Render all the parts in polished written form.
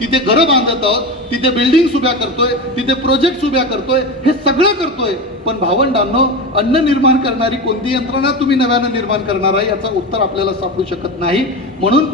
तिथे घरं बांधत आहोत, तिथे बिल्डिंग्स उभ्या करतोय, तिथे प्रोजेक्ट्स उभ्या करतोय, हे सगळं करतोय. पण भावंडांनो, अन्न निर्माण करणारी कोणती यंत्रणा तुम्ही नव्यानं निर्माण करणार आहे याचं उत्तर आपल्याला सापडू शकत नाही. म्हणून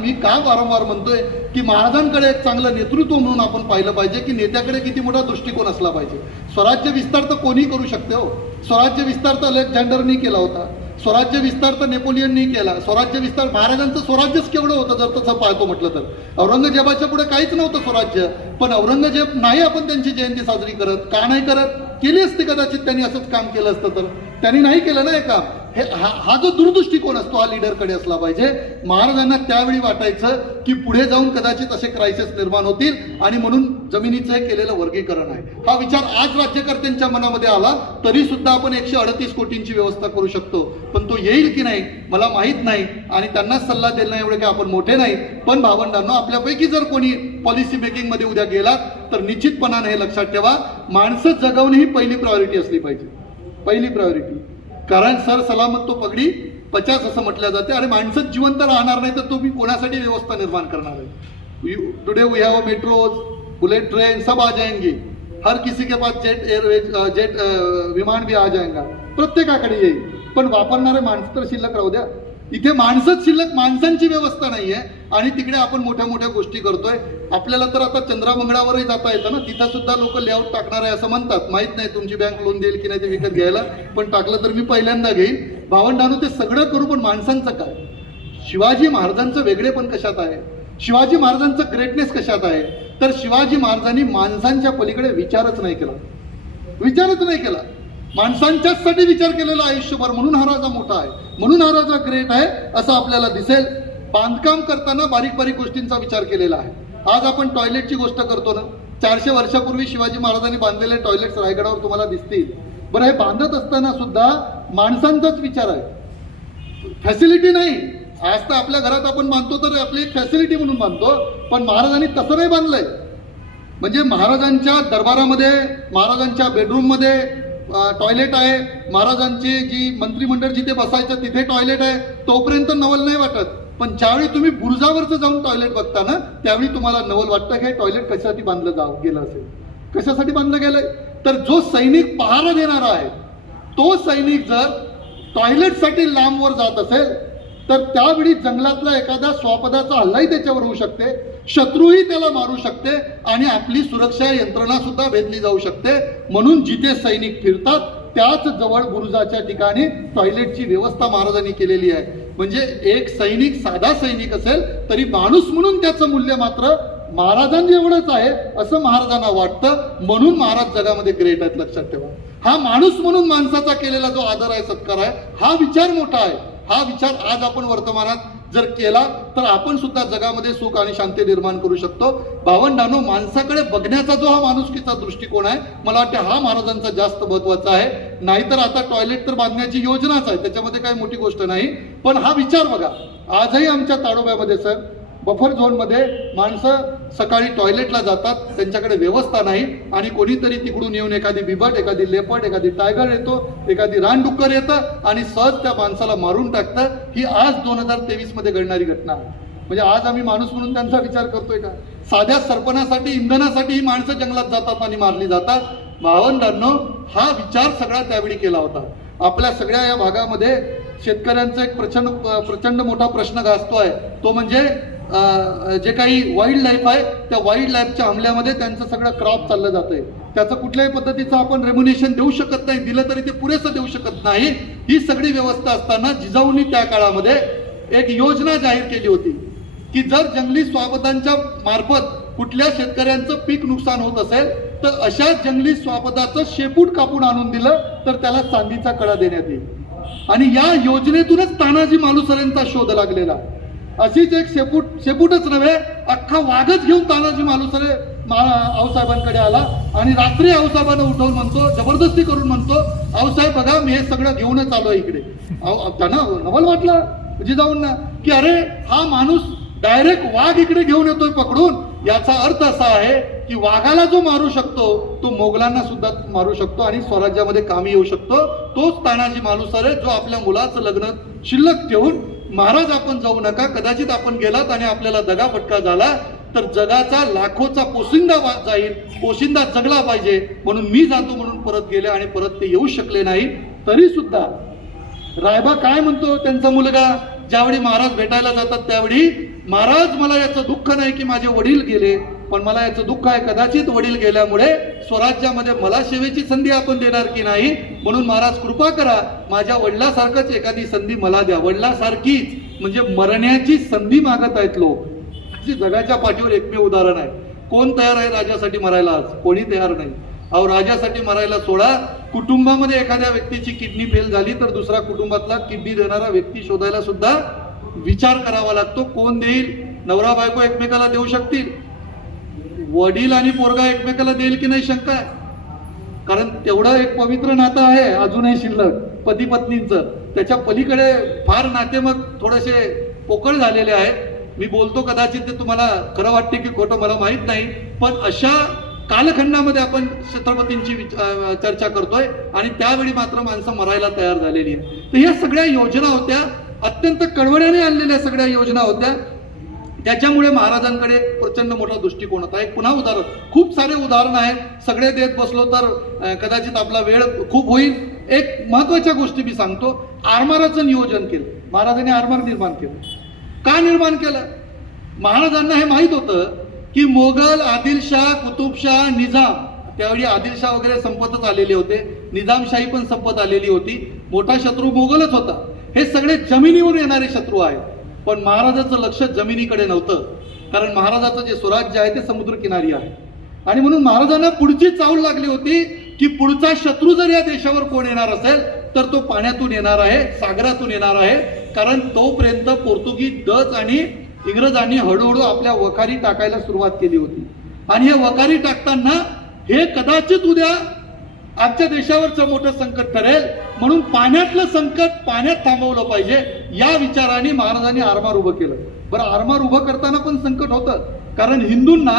मी का वारंवार म्हणतोय की महाराजांकडे एक चांगलं नेतृत्व म्हणून आपण पाहिलं पाहिजे की नेत्याकडे किती मोठा दृष्टिकोन असला पाहिजे. स्वराज्य विस्तार तर कोणी करू शकते हो. स्वराज्य विस्तार तर अलेक्झांडरनी केला होता, स्वराज्य विस्तार तर नेपोलियननी केला. स्वराज्य विस्तार महाराजांचं स्वराज्यच केवढं होतं जर तसं पाहतो म्हटलं तर. औरंगजेबाच्या पुढे काहीच नव्हतं स्वराज्य. पण औरंगजेब नाही आपण त्यांची जयंती साजरी करत. का नाही करत? केली असती कदाचित त्यांनी असंच काम केलं असतं तर. त्यांनी नाही केलं ना हे काम. हा जो दूरदृष्टिकोन असतो हा लीडरकडे असला पाहिजे. महाराजांना त्यावेळी वाटायचं की पुढे जाऊन कदाचित असे क्रायसिस निर्माण होतील आणि म्हणून जमिनीचं हे केलेलं वर्गीकरण आहे. हा विचार आज राज्यकर्त्यांच्या मनामध्ये आला तरी सुद्धा आपण 138 कोटींची व्यवस्था करू शकतो. पण तो येईल की नाही मला माहीत नाही आणि त्यांनाच सल्ला देणं एवढे की आपण मोठे नाही. पण भावंडांनो, आपल्यापैकी जर कोणी पॉलिसी मेकिंग मध्ये उद्या गेला तर निश्चितपणाने हे लक्षात ठेवा, माणसं जगवणे ही पहिली प्रायोरिटी असली पाहिजे. पहिली प्रायोरिटी. कारण सर सलामत तो पगडी 50 असं म्हटलं जाते. आणि माणसं जिवंत राहणार नाही तर तुम्ही कोणासाठी व्यवस्था निर्माण करणार आहे. Today we have metros, bullet train सब आ जाएंगे. हर किसी के पास जेट एअरवेज जेट विमान भी आ जाएगा. प्रत्येकाकडे येईल. पण वापरणारे माणसं तर शिल्लक राहू द्या. इथे माणसंच शिल्लक, माणसांची व्यवस्था नाहीये आणि तिकडे आपण मोठ्या मोठ्या गोष्टी करतोय. आपल्याला तर आता चंद्रामंगळावरही जाता येतं ना, तिथं सुद्धा लोक लेआउट टाकणार आहे असं म्हणतात. माहित नाही तुमची बँक लोन देईल की नाही ते विकत घ्यायला, पण टाकलं तर मी पहिल्यांदा घेईन. भावंडांनो, ते सगळं करू पण माणसांचं काय? शिवाजी महाराजांचं वेगळेपण कशात आहे? शिवाजी महाराजांचं ग्रेटनेस कशात आहे? तर शिवाजी महाराजांनी माणसांच्या पलीकडे विचारच नाही केला. विचारच नाही केला. माणसांच्याचसाठी विचार केलेला आयुष्यभर. म्हणून हा राजा मोठा आहे, म्हणून हा राजा ग्रेट आहे असं आपल्याला दिसेल. बांधकाम करताना बारीक बारीक गोष्टींचा विचार केलेला आहे. आज आपण टॉयलेटची गोष्ट करतो ना, 400 वर्षापूर्वी शिवाजी महाराजांनी बांधलेले टॉयलेट्स रायगडावर तुम्हाला दिसतील. बरं, हे बांधत असताना सुद्धा माणसांचाच विचार आहे, फॅसिलिटी नाही. आज तर आपल्या घरात आपण बांधतो तर आपली एक फॅसिलिटी म्हणून बांधतो, पण महाराजांनी तसं नाही बांधलंय. म्हणजे महाराजांच्या दरबारामध्ये, महाराजांच्या बेडरूममध्ये टॉयलेट आहे. महाराजांची जी मंत्रिमंडळ जिथे बसायचं तिथे टॉयलेट आहे. तोपर्यंत नवल नाही वाटत. पण ज्यावेळी तुम्ही बुरुजावरचं जाऊन टॉयलेट बघता ना, त्यावेळी तुम्हाला नवल वाटतं की हे टॉयलेट कशासाठी बांधलं गेलं असेल. कशासाठी बांधलं गेलंय? तर जो सैनिक पहारा देणारा आहे, तो सैनिक जर टॉयलेटसाठी लांबवर जात असेल तर त्यावेळी जंगलातला एखादा स्वापदाचा हल्लाही त्याच्यावर होऊ शकते, शत्रूही त्याला मारू शकते आणि आपली सुरक्षा यंत्रणा सुद्धा भेदली जाऊ शकते. म्हणून जिथे सैनिक फिरतात त्याच जवळ बुरुजाच्या ठिकाणी टॉयलेटची व्यवस्था महाराजांनी केलेली आहे. म्हणजे एक सैनिक साधा सैनिक असेल तरी माणूस म्हणून त्याचं मूल्य मात्र महाराजांनी एवढंच आहे असं महाराजांना वाटतं. म्हणून महाराज जगामध्ये ग्रेट आहेत, लक्षात ठेवा. हा माणूस म्हणून माणसाचा केलेला जो आदर आहे, सत्कार आहे, हा विचार मोठा आहे. हा विचार आज आपण वर्तमानात जर केला तर आपण सुद्धा जगामध्ये सुख आणि शांती निर्माण करू शकतो. भावंडांनो, माणसाकडे बघण्याचा जो हा माणुसकीचा दृष्टिकोन आहे, मला वाटतं हा महाराजांचा जास्त महत्वाचा आहे. नाहीतर आता टॉयलेट तर बांधण्याची योजनाच आहे, त्याच्यामध्ये काही मोठी गोष्ट नाही. पण हा विचार बघा, आजही आमच्या ताडोब्यामध्ये सर बफर झोनमध्ये माणसं सकाळी टॉयलेटला जातात, त्यांच्याकडे व्यवस्था नाही आणि कोणीतरी तिकडून येऊन एखादी बिबट, एखादी लेपर्ड, एखादी टायगर येतो, एखादी रानडुक्कर येतं आणि सहज त्या माणसाला मारून टाकतं. ही आज 2023 मध्ये घडणारी घटना आहे. म्हणजे आज आम्ही माणूस म्हणून त्यांचा विचार करतोय का? साध्या सरपणासाठी, इंधनासाठी ही माणसं जंगलात जातात आणि मारली जातात. भावंडांनो, हा विचार सगळा त्यावेळी केला होता. आपल्या सगळ्या या भागामध्ये शेतकऱ्यांचा एक प्रचंड मोठा प्रश्न गाजतोय. तो म्हणजे जे काही वाईल्ड लाईफ आहे, त्या वाईल्ड लाईफच्या अंमल्यामध्ये त्यांचं सगळं क्रॉप चाललं जातंय. त्याचं कुठल्याही पद्धतीचं आपण रेम्युनेशन देऊ शकत नाही, दिलं तरी ते पुरेसं देऊ शकत नाही. ही सगळी व्यवस्था असताना जिजाऊंनी त्या काळामध्ये एक योजना जाहीर केली होती की जर जंगली स्वापदांच्या मार्फत कुठल्या शेतकऱ्यांचं पीक नुकसान होत असेल तर अशा जंगली स्वापदाचं शेपूट कापून आणून दिलं तर त्याला चांदीचा कडा देण्यात येईल. आणि या योजनेतूनच तानाजी मालुसरेंचा शोध लागलेला. अशीच एक शेपूटच नव्हे, अख्खा वाघच घेऊन तानाजी मालुसरे आऊसाहेबांकडे आला आणि रात्री आऊसाहेबांना उठवून म्हणतो, जबरदस्ती करून म्हणतो, आऊसाहेब बघा मी हे सगळं घेऊनच आलो इकडे. त्यांना नवल वाटलं जिजाऊंना की अरे हा माणूस डायरेक्ट वाघ इकडे घेऊन येतोय पकडून. याचा अर्थ असा आहे की वाघाला जो मारू शकतो तो मोगलांना सुद्धा मारू शकतो आणि स्वराज्यामध्ये कामी येऊ शकतो. तोच तानाजी मालुसरे जो आपल्या मुलाचं लग्न शिल्लक ठेवून, महाराज आपण जाऊ नका, कदाचित आपण गेलात आणि आपल्याला दगाफटका झाला, तर जगाचा लाखोचा पोशिंदा जाईल, पोशिंदा जगला पाहिजे म्हणून मी जातो म्हणून परत गेले आणि परत ते येऊ शकले नाही. तरी सुद्धा रायबा काय म्हणतो त्यांचा मुलगा, ज्यावेळी महाराज भेटायला जातात त्यावेळी, महाराज मला याचं दुःख नाही की माझे वडील गेले, पण मला याचं दुःख आहे कदाचित वडील गेल्यामुळे स्वराज्यामध्ये मला सेवेची संधी आपण देणार की नाही, म्हणून महाराज कृपा करा माझ्या वडिलासारखंच एखादी संधी मला द्या. वडिलासारखीच म्हणजे मरण्याची संधी मागत आहेत लोक. अशी जगाच्या पाठीवर एकमेव उदाहरण आहे. कोण तयार आहे राजासाठी मरायला? आज कोणी तयार नाही. अहो राजासाठी मरायला सोडा, कुटुंबामध्ये एखाद्या व्यक्तीची किडनी फेल झाली तर दुसरा कुटुंबातला किडनी देणारा व्यक्ती शोधायला सुद्धा विचार करावा लागतो. कोण देईल? नवरा बायको एकमेकाला देऊ शकतील, वडील आणि पोरगा एकमेकाला देईल की नाही शंका आहे. कारण तेवढं एक पवित्र नातं आहे अजूनही शिल्लक पती पत्नींचं. त्याच्या पलीकडे फार नाते मग थोडेसे पोकळ झालेले आहेत. मी बोलतो कदाचित ते तुम्हाला खरं वाटते की खोटं मला माहित नाही, पण अशा कालखंडामध्ये आपण छत्रपतींची चर्चा करतोय आणि त्यावेळी मात्र माणसं मरायला तयार झालेली आहे. तर ह्या सगळ्या योजना होत्या, अत्यंत कळवळ्याने आणलेल्या सगळ्या योजना होत्या. त्याच्यामुळे महाराजांकडे प्रचंड मोठा दृष्टिकोन होता. एक पुन्हा उदाहरण, खूप सारे उदाहरण आहेत, सगळे देत बसलो तर कदाचित आपला वेळ खूप होईल. एक महत्वाच्या गोष्टी मी सांगतो. आरमाराचं नियोजन केलं महाराजांनी. आरमार निर्माण केलं. का निर्माण केलं? महाराजांना हे माहित होतं की मोगल, आदिलशाह, कुतुबशाह, निजाम, त्यावेळी आदिलशाह वगैरे संपतच आलेले होते, निजामशाही पण संपत आलेली होती, मोठा शत्रू मोगलच होता. हे सगळे जमिनीवर येणारे शत्रू आहेत. पण महाराजाचं लक्ष जमिनीकडे नव्हतं, कारण महाराजाचं जे स्वराज्य आहे ते समुद्रकिनारी आहे. आणि म्हणून महाराजांना पुढची चावल लागली होती की पुढचा शत्रू जर या देशावर कोण येणार असेल तर तो पाण्यातून येणार आहे, सागरातून येणार आहे. कारण तोपर्यंत पोर्तुगीज, डच आणि इंग्रजांनी हळूहळू आपल्या वखारी टाकायला सुरुवात केली होती. आणि हे वखारी टाकताना हे कदाचित उद्या आजच्या देशावरचं मोठं संकट ठरेल, म्हणून पाण्यातलं संकट पाण्यात थांबवलं पाहिजे या विचाराने महाराजांनी आरमार उभं केलं. बरं, आरमार उभं करताना पण संकट होतं, कारण हिंदूंना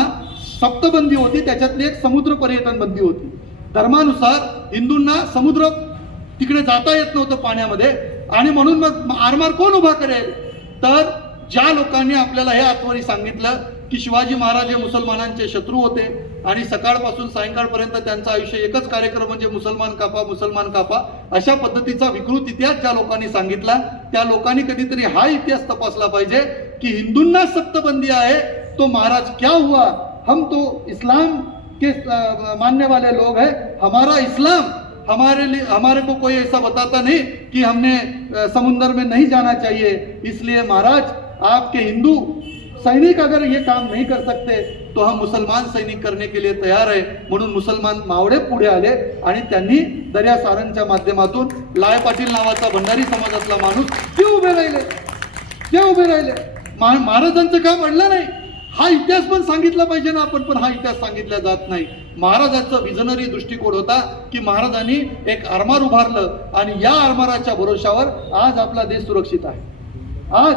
सप्तबंदी होती, त्याच्यातली एक समुद्र पर्यटन बंदी होती. धर्मानुसार हिंदूंना समुद्र तिकडे जाता येत नव्हतं पाण्यामध्ये. आणि म्हणून मग आरमार कोण उभा करेल? तर ज्या लोकांनी आपल्याला हे आत्वरी सांगितलं की शिवाजी महाराज हे मुसलमानांचे शत्रू होते आणि सकाळपासून सायंकाळपर्यंत त्यांचं आयुष्य एकच कार्यक्रम म्हणजे मुसलमान कापा, मुसलमान कापा, अशा पद्धतीचा विकृत इतिहास ज्या लोकांनी सांगितला, त्या लोकांनी कधीतरी हा इतिहास तपासला पाहिजे की हिंदूंना सप्तबंदी आहे तो महाराज क्या हुआ? हम तो इस्लाम के मानने वाले लोग हैं, हमारा इस्लाम हमारे को कोई ऐसा बताता नहीं कि हमने समुद्र में नहीं जाना चाहिए, इसलिए महाराज आपके हिंदू सैनिक अगर ये काम नहीं कर सकते तो हम मुसलमान सैनिक करने के लिए तयार है. म्हणून मुसलमान मावळे पुढे आले आणि त्यांनी दर्या सारंगच्या माध्यमातून लाय पाटील नावाचा भंडारी समाजातला माणूस ते उभे राहिले. महाराजांचं काम अडलं नाही. हा इतिहास पण सांगितला पाहिजे ना आपण, पण हा इतिहास सांगितला जात नाही. महाराजांचा विजनरी दृष्टिकोन होता की महाराजांनी एक आरमार उभारलं आणि या आरमाराच्या भरोशावर आज आपला देश सुरक्षित आहे. आज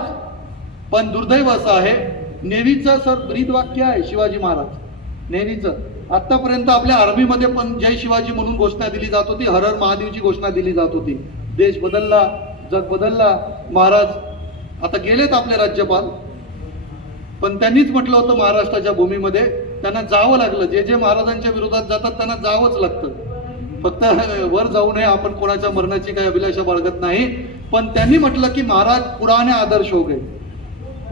पण दुर्दैव असं आहे, नेव्हीचं सर ब्रीद वाक्य आहे शिवाजी महाराज. नेव्हीचं आतापर्यंत आपल्या आर्मीमध्ये पण जय शिवाजी म्हणून घोषणा दिली जात होती, हर हर महादेवची घोषणा दिली जात होती. देश बदलला, जग बदलला. महाराज आता गेलेत आपले राज्यपाल, पण त्यांनीच म्हटलं होतं महाराष्ट्राच्या भूमीमध्ये त्यांना जावं लागलं. जे जे महाराजांच्या विरोधात जातात त्यांना जावंच लागतं. फक्त वर जाऊ नये, आपण कोणाच्या मरणाची काही अभिलाषा बाळगत नाही. पण त्यांनी म्हटलं की महाराज पुराने आदर्श हो गए.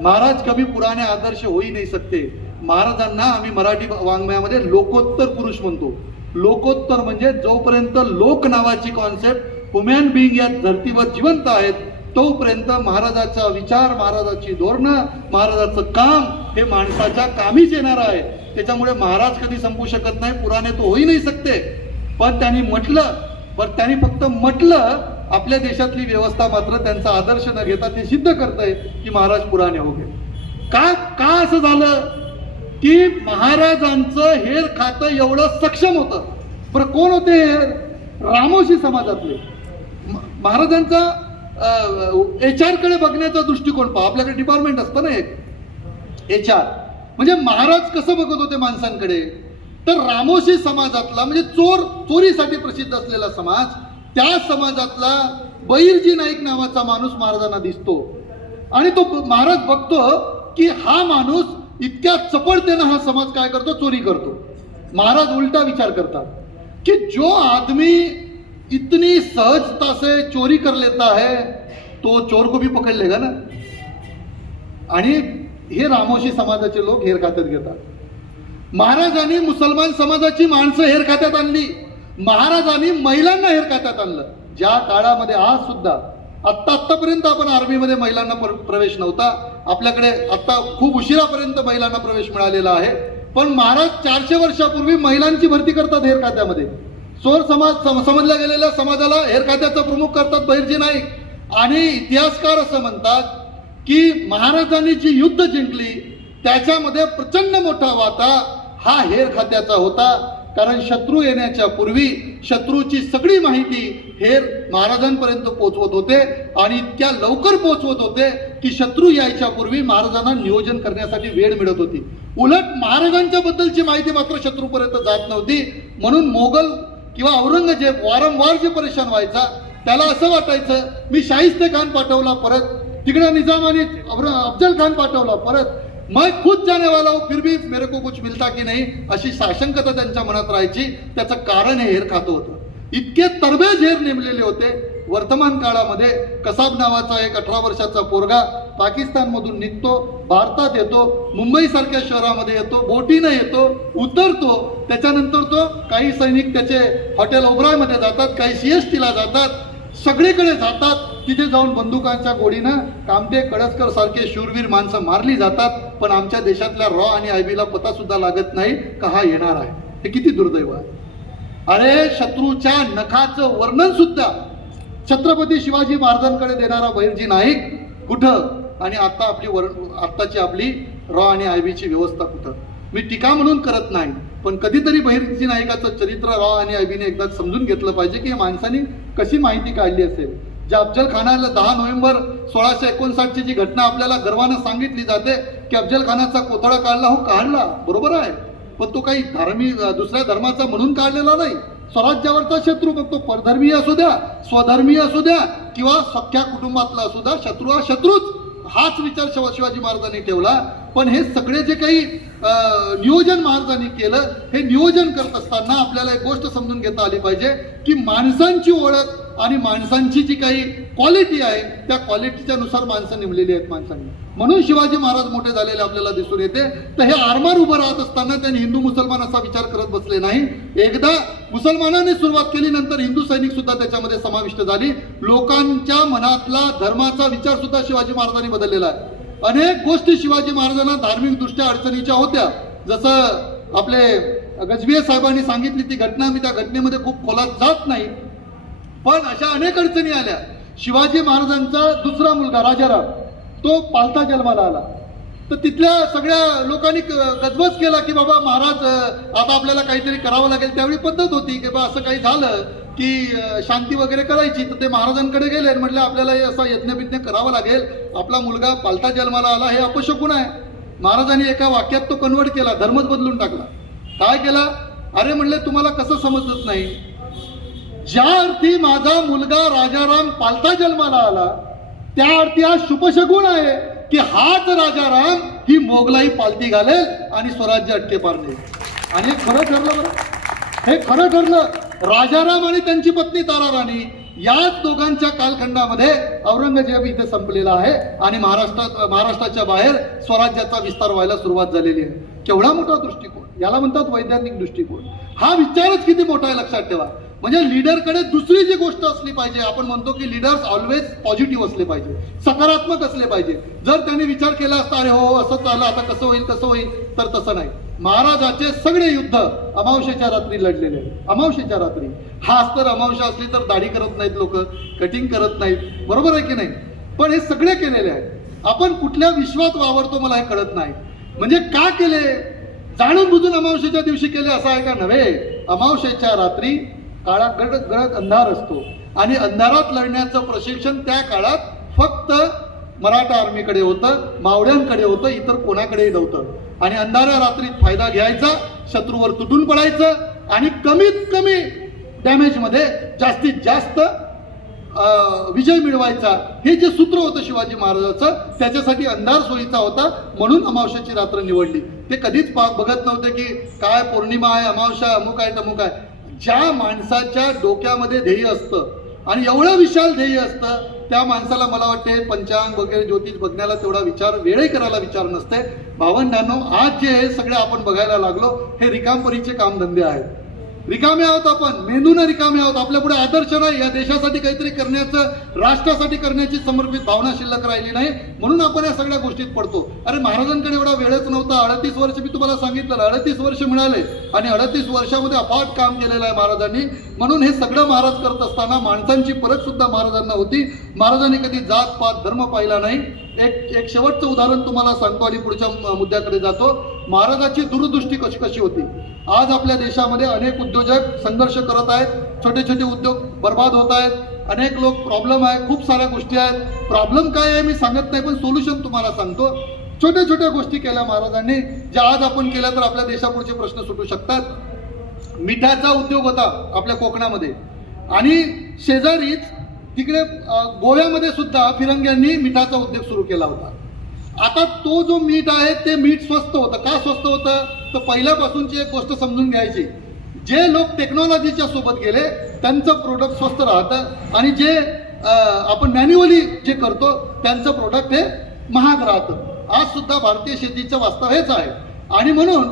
महाराज कभी पुराने आदर्श हो ही नहीं सकते. महाराजांना आम्ही मराठी वाङ्मयामध्ये लोकोत्तर पुरुष म्हणतो. लोकोत्तर म्हणजे जोपर्यंत लोक नावाची कॉन्सेप्ट ह्युमॅन बिईंग या धर्तीवर जिवंत आहेत तोपर्यंत महाराजाचा विचार, महाराजाची धोरणं, महाराजाचं काम हे माणसाच्या कामीच येणार आहे. त्याच्यामुळे महाराज कधी संपू शकत नाही, पुराणे तो होई नाही सकते. पण त्यांनी म्हटलं, पण त्यांनी फक्त म्हटलं, आपल्या देशातली व्यवस्था मात्र त्यांचा आदर्श न घेता ते सिद्ध करतंय की महाराज पुराणे हो गए. का असं झालं की महाराजांचं हेर खातं एवढं सक्षम होतं. बरं, कोण होते? रामोशी समाजातले. महाराजांचा HR कडे बघण्याचा दृष्टिकोन पहा. आपल्याकडे डिपार्टमेंट असतं ना एक HR, म्हणजे महाराज कसं बघत होते माणसांकडे. तर रामोशी समाजातला म्हणजे चोरीसाठी प्रसिद्ध असलेला समाज, त्या समाजातला बैरजी नाईक नावाचा माणूस महाराजांना दिसतो आणि तो महाराज बघतो की हा माणूस इतक्या चपळतेनं हा समाज काय करतो, चोरी करतो. महाराज उलटा विचार करतात कि जो आदमी इतनी सहजता से चोरी कर लेता है तो चोर को भी पकड़ लेगा ना. आणि हे रामोशी समाजाचे लोक हेर खात्यात घेतात. महाराजांनी मुसलमान समाजाची माणसं हेर खात्यात आणली, महाराजांनी महिलांना हेर खात्यात आणलं. ज्या काळामध्ये आज सुद्धा आत्तापर्यंत आपण आर्मीमध्ये महिलांना प्रवेश नव्हता, आपल्याकडे आता खूप उशिरापर्यंत महिलांना प्रवेश मिळालेला आहे. पण महाराज 400 वर्षापूर्वी महिलांची भरती करतात हेर खात्यामध्ये. चोर समाज समजल्या गेलेल्या समाजाला हेर खात्याचा प्रमुख करतात बहिर्जी नाईक. आणि इतिहासकार असं म्हणतात की महाराजांनी जी युद्ध जिंकली त्याच्यामध्ये प्रचंड मोठा वाटा हा हेर खात्याचा होता. कारण शत्रू येण्याच्या पूर्वी शत्रूची सगळी माहिती हेर महाराजांपर्यंत पोहोचवत होते आणि इतक्या लवकर पोहोचवत होते की शत्रू यायच्या पूर्वी महाराजांना नियोजन करण्यासाठी वेळ मिळत होती. उलट महाराजांच्या बद्दलची माहिती मात्र शत्रूपर्यंत जात नव्हती. म्हणून मोगल किंवा औरंगजेब वारंवार जे परेशान व्हायचा, त्याला असं वाटायचं मी शाहिस्ते खान पाठवला परत, तिकडे निजामाने अफजल खान पाठवला परत, मैं खुद जाने वाला हूं फिर भी मेरे को कुछ मिलता की नाही, अशी साशंकता त्यांच्या मनात राहायची. त्याचं कारण हे हेर खातं होतं. इतके तरबेज हेर नेमलेले होते. वर्तमान काळामध्ये कसाब नावाचा एक 18 वर्षाचा पोरगा पाकिस्तानमधून निघतो, भारतात येतो, मुंबई सारख्या शहरामध्ये येतो, बोटीनं येतो, उतरतो. त्याच्यानंतर तो काही सैनिक त्याचे हॉटेल ओबरायमध्ये जातात, काही CST ला जातात, सगळीकडे जातात. तिथे जाऊन बंदुकांच्या गोळीनं कामते कडसकर सारखे शूरवीर माणसं मारली जातात. पण आमच्या देशातल्या रॉ आणि IB ला पता सुद्धा लागत नाही का हा येणार आहे. हे किती दुर्दैव आहे. अरे शत्रूच्या नखाचं वर्णन सुद्धा छत्रपती शिवाजी महाराजांकडे देणारा बहिर्जी नाईक कुठं, आणि आता आत्ताची आपली रॉ आणि IB ची व्यवस्था कुठं. मी टीका म्हणून करत नाही, पण कधीतरी बहिर्जी नाईकाचं चरित्र रॉ आणि IB ने एकदा समजून घेतलं पाहिजे की या माणसाने कशी माहिती काढली असेल. ज्या अफजल खानाला 10 नोव्हेंबर 1659 ची जी घटना आपल्याला गर्वानं सांगितली जाते की अफजल खानाचा कोथळा काढला, हो काढला, बरोबर आहे, पण तो काही दुसऱ्या धर्माचा म्हणून काढलेला नाही. स्वराज्यावरचा शत्रू, मग तो परधर्मीय असू द्या, स्वधर्मीय असू द्या किंवा सख्या कुटुंबातला असू द्या, शत्रू हा शत्रूच, हाच विचार शिवाजी महाराजांनी ठेवला. पण हे सगळे जे काही नियोजन महाराजांनी केलं, हे नियोजन करत असताना आपल्याला एक गोष्ट समजून घेता आली पाहिजे की माणसांची ओळख आणि माणसांची जी काही क्वालिटी आहे त्या क्वालिटीच्या नुसार माणसं नेमलेली आहेत माणसांनी. म्हणून शिवाजी महाराज मोठे झालेले आपल्याला दिसून येते. तर हे आरमार उभं राहत असताना त्यांनी हिंदू मुसलमान असा विचार करत बसले नाही. एकदा मुसलमानांनी सुरुवात केली, नंतर हिंदू सैनिक सुद्धा त्याच्यामध्ये समाविष्ट झाली. लोकांच्या मनातला धर्माचा विचार सुद्धा शिवाजी महाराजांनी बदललेला आहे. अनेक गोष्टी शिवाजी महाराजांना धार्मिक दृष्ट्या अडचणीच्या होत्या. जसं आपले गजभिये साहेबांनी सांगितली ती घटना, मी त्या घटनेमध्ये खूप खोलात जात नाही, पण अशा अनेक अडचणी आल्या. शिवाजी महाराजांचा दुसरा मुलगा राजाराम, तो पालथा जन्माला आला. तर तिथल्या सगळ्या लोकांनी गजबज केला की बाबा महाराज आता आपल्याला काहीतरी करावं लागेल. त्यावेळी पद्धत होती की बा असं काही झालं की शांती वगैरे करायची. तर ते महाराजांकडे गेले, म्हटलं आपल्याला हे असा यज्ञ करावं लागेल, आपला मुलगा पालथा जन्माला आला, हे अपशकुन आहे. महाराजांनी एका वाक्यात तो कन्वर्ट केला, धर्मच बदलून टाकला. काय केला? अरे म्हणले तुम्हाला कसं समजत नाही, ज्या अर्थी माझा मुलगा राजाराम पालथा जन्माला आला त्या अर्थी हा शुभशगुण आहे की हाच राजाराम ही मोगलाई पालथी घालेल आणि स्वराज्य अटके पारले. आणि हे खरं ठरलं बरं, हे खरं ठरलं. राजाराम आणि त्यांची पत्नी ताराराणी याच दोघांच्या कालखंडामध्ये औरंगजेब इथे संपलेला आहे आणि महाराष्ट्राच्या बाहेर स्वराज्याचा विस्तार व्हायला सुरुवात झालेली आहे. केवढा मोठा दृष्टिकोन, याला म्हणतात वैज्ञानिक दृष्टिकोन. हा विचारच किती मोठा आहे लक्षात ठेवा. म्हणजे लीडरकडे दुसरी जी गोष्ट असली पाहिजे, आपण म्हणतो की लीडर्स ऑलवेज पॉझिटिव्ह असले पाहिजे, सकारात्मक असले पाहिजे. जर त्यांनी विचार केला असता अरे हो असं चाललं आता कसं होईल, तर तसं नाही. महाराजाचे सगळे युद्ध अमावस्येच्या रात्री लढलेले, अमावस्येच्या रात्री. हाच तर अमावस्या असली तर दाढी करत नाहीत लोक, कटिंग करत नाहीत, बरोबर आहे की नाही. पण हे सगळे केलेले आहे. आपण कुठल्या विश्वात वावरतो मला हे कळत नाही. म्हणजे का केले, जाणून बुजून अमावस्येच्या दिवशी केले असं आहे का? नव्हे. अमावस्येच्या रात्री काळा गडद अंधार असतो आणि अंधारात लढण्याचं प्रशिक्षण त्या काळात फक्त मराठा आर्मीकडे होतं, मावळ्यांकडे होतं, इतर कोणाकडेही नव्हतं. आणि अंधाऱ्या रात्रीत फायदा घ्यायचा, शत्रूवर तुटून पडायचं आणि कमीत कमी डॅमेज मध्ये जास्तीत जास्त विजय मिळवायचा, हे जे सूत्र होतं शिवाजी महाराजाचं, त्याच्यासाठी अंधार सोयीचा होता म्हणून अमावस्याची रात्र निवडली. ते कधीच बघत नव्हते की काय पौर्णिमा आहे, अमावस्या, अमुक आहे तमुक आहे. ज्या माणसाच्या डोक्यामध्ये ध्येय असतं आणि एवढं विशाल ध्येय असतं त्या माणसाला मला वाटते पंचांग वगैरे ज्योतिष बघण्याला तेवढा विचार, वेळही करायला विचार नसते. भावंडांनो, आज जे हे सगळे आपण बघायला लागलो हे रिकामपरीचे कामधंदे आहेत. रिकामे आहोत आपण, मेंदूने रिकामे आहोत. आपल्या पुढे आदर्श नाही, या देशासाठी काहीतरी करण्याचं, राष्ट्रासाठी करण्याची समर्पित भावना शिल्लक राहिली नाही, म्हणून आपण या सगळ्या गोष्टीत पडतो. अरे महाराजांकडे एवढा वेळच नव्हता. 38 वर्ष मी तुम्हाला सांगितलं, 38 वर्ष मिळाले आणि 38 वर्षामध्ये अफाट काम केलेलं आहे महाराजांनी. म्हणून हे सगळं महाराज करत असताना माणसांची परख सुद्धा महाराजांना होती. महाराजांनी कधी जात पात धर्म पाहिला नाही. एक शेवटचं उदाहरण तुम्हाला सांगतो आणि पुढच्या मुद्द्याकडे जातो. महाराजांची दूरदृष्टी कशी होती. आज आपल्या देशामध्ये अनेक उद्योजक संघर्ष करत आहेत, छोटे छोटे उद्योग बर्बाद होत आहेत, अनेक लोक प्रॉब्लेम आहे, खूप साऱ्या गोष्टी आहेत. प्रॉब्लेम काय आहे मी सांगत नाही, पण सोल्युशन तुम्हाला सांगतो. छोट्या छोट्या गोष्टी केल्या महाराजांनी, ज्या आज आपण केल्या तर आपल्या देशापुढचे प्रश्न सुटू शकतात. मिठाचा उद्योग होता आपल्या कोकणामध्ये आणि शेजारीच तिकडे गोव्यामध्ये सुद्धा फिरंग्यांनी मिठाचा उद्योग सुरू केला होता. आता तो जो मीठ आहे ते मीठ स्वस्त होतं. का स्वस्त होतं तर पहिल्यापासूनची एक गोष्ट समजून घ्यायची, जे लोक टेक्नॉलॉजीच्या सोबत गेले त्यांचं प्रोडक्ट स्वस्त राहतं आणि जे आपण मॅन्युअली जे करतो त्यांचं प्रोडक्ट हे महाग राहतं. आज सुद्धा भारतीय शेतीचं वास्तव हेच आहे. आणि म्हणून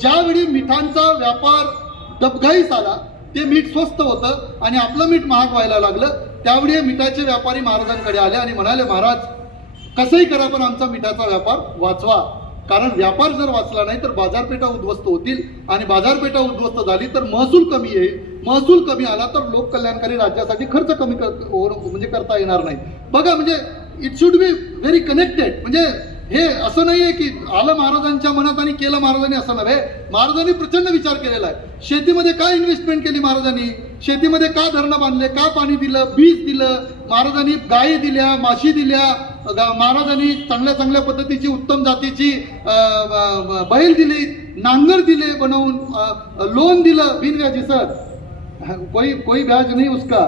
ज्यावेळी मिठांचा व्यापार डबघाईस आला, ते मीठ स्वस्त होतं आणि आपलं मीठ महाग व्हायला लागलं. त्यावेळी मिठाचे व्यापारी महाराजांकडे आले आणि म्हणाले, महाराज कसंही करा पण आमचा मिठाचा व्यापार वाचवा. कारण व्यापार जर वाचला नाही तर बाजारपेठा उद्ध्वस्त होतील आणि बाजारपेठा उद्ध्वस्त झाली तर महसूल कमी येईल. महसूल कमी आला तर लोक कल्याणकारी राज्यासाठी खर्च कमी म्हणजे करता येणार नाही. बघा, म्हणजे it should be very connected. म्हणजे हे असं नाही आहे की आलं महाराजांच्या मनात आणि केलं महाराजांनी, असं नव्हे. महाराजांनी प्रचंड विचार केलेला आहे. शेतीमध्ये काय इन्व्हेस्टमेंट केली महाराजांनी, शेतीमध्ये का धरणं बांधले, का पाणी दिलं, बीज दिलं महाराजांनी, गायी दिल्या, माशी दिल्या महाराजांनी, चांगल्या चांगल्या पद्धतीची उत्तम जातीची बैल दिली, नांगर दिले बनवून, लोन दिलं बिनव्याजी. सर कोई व्याज नाही उसका.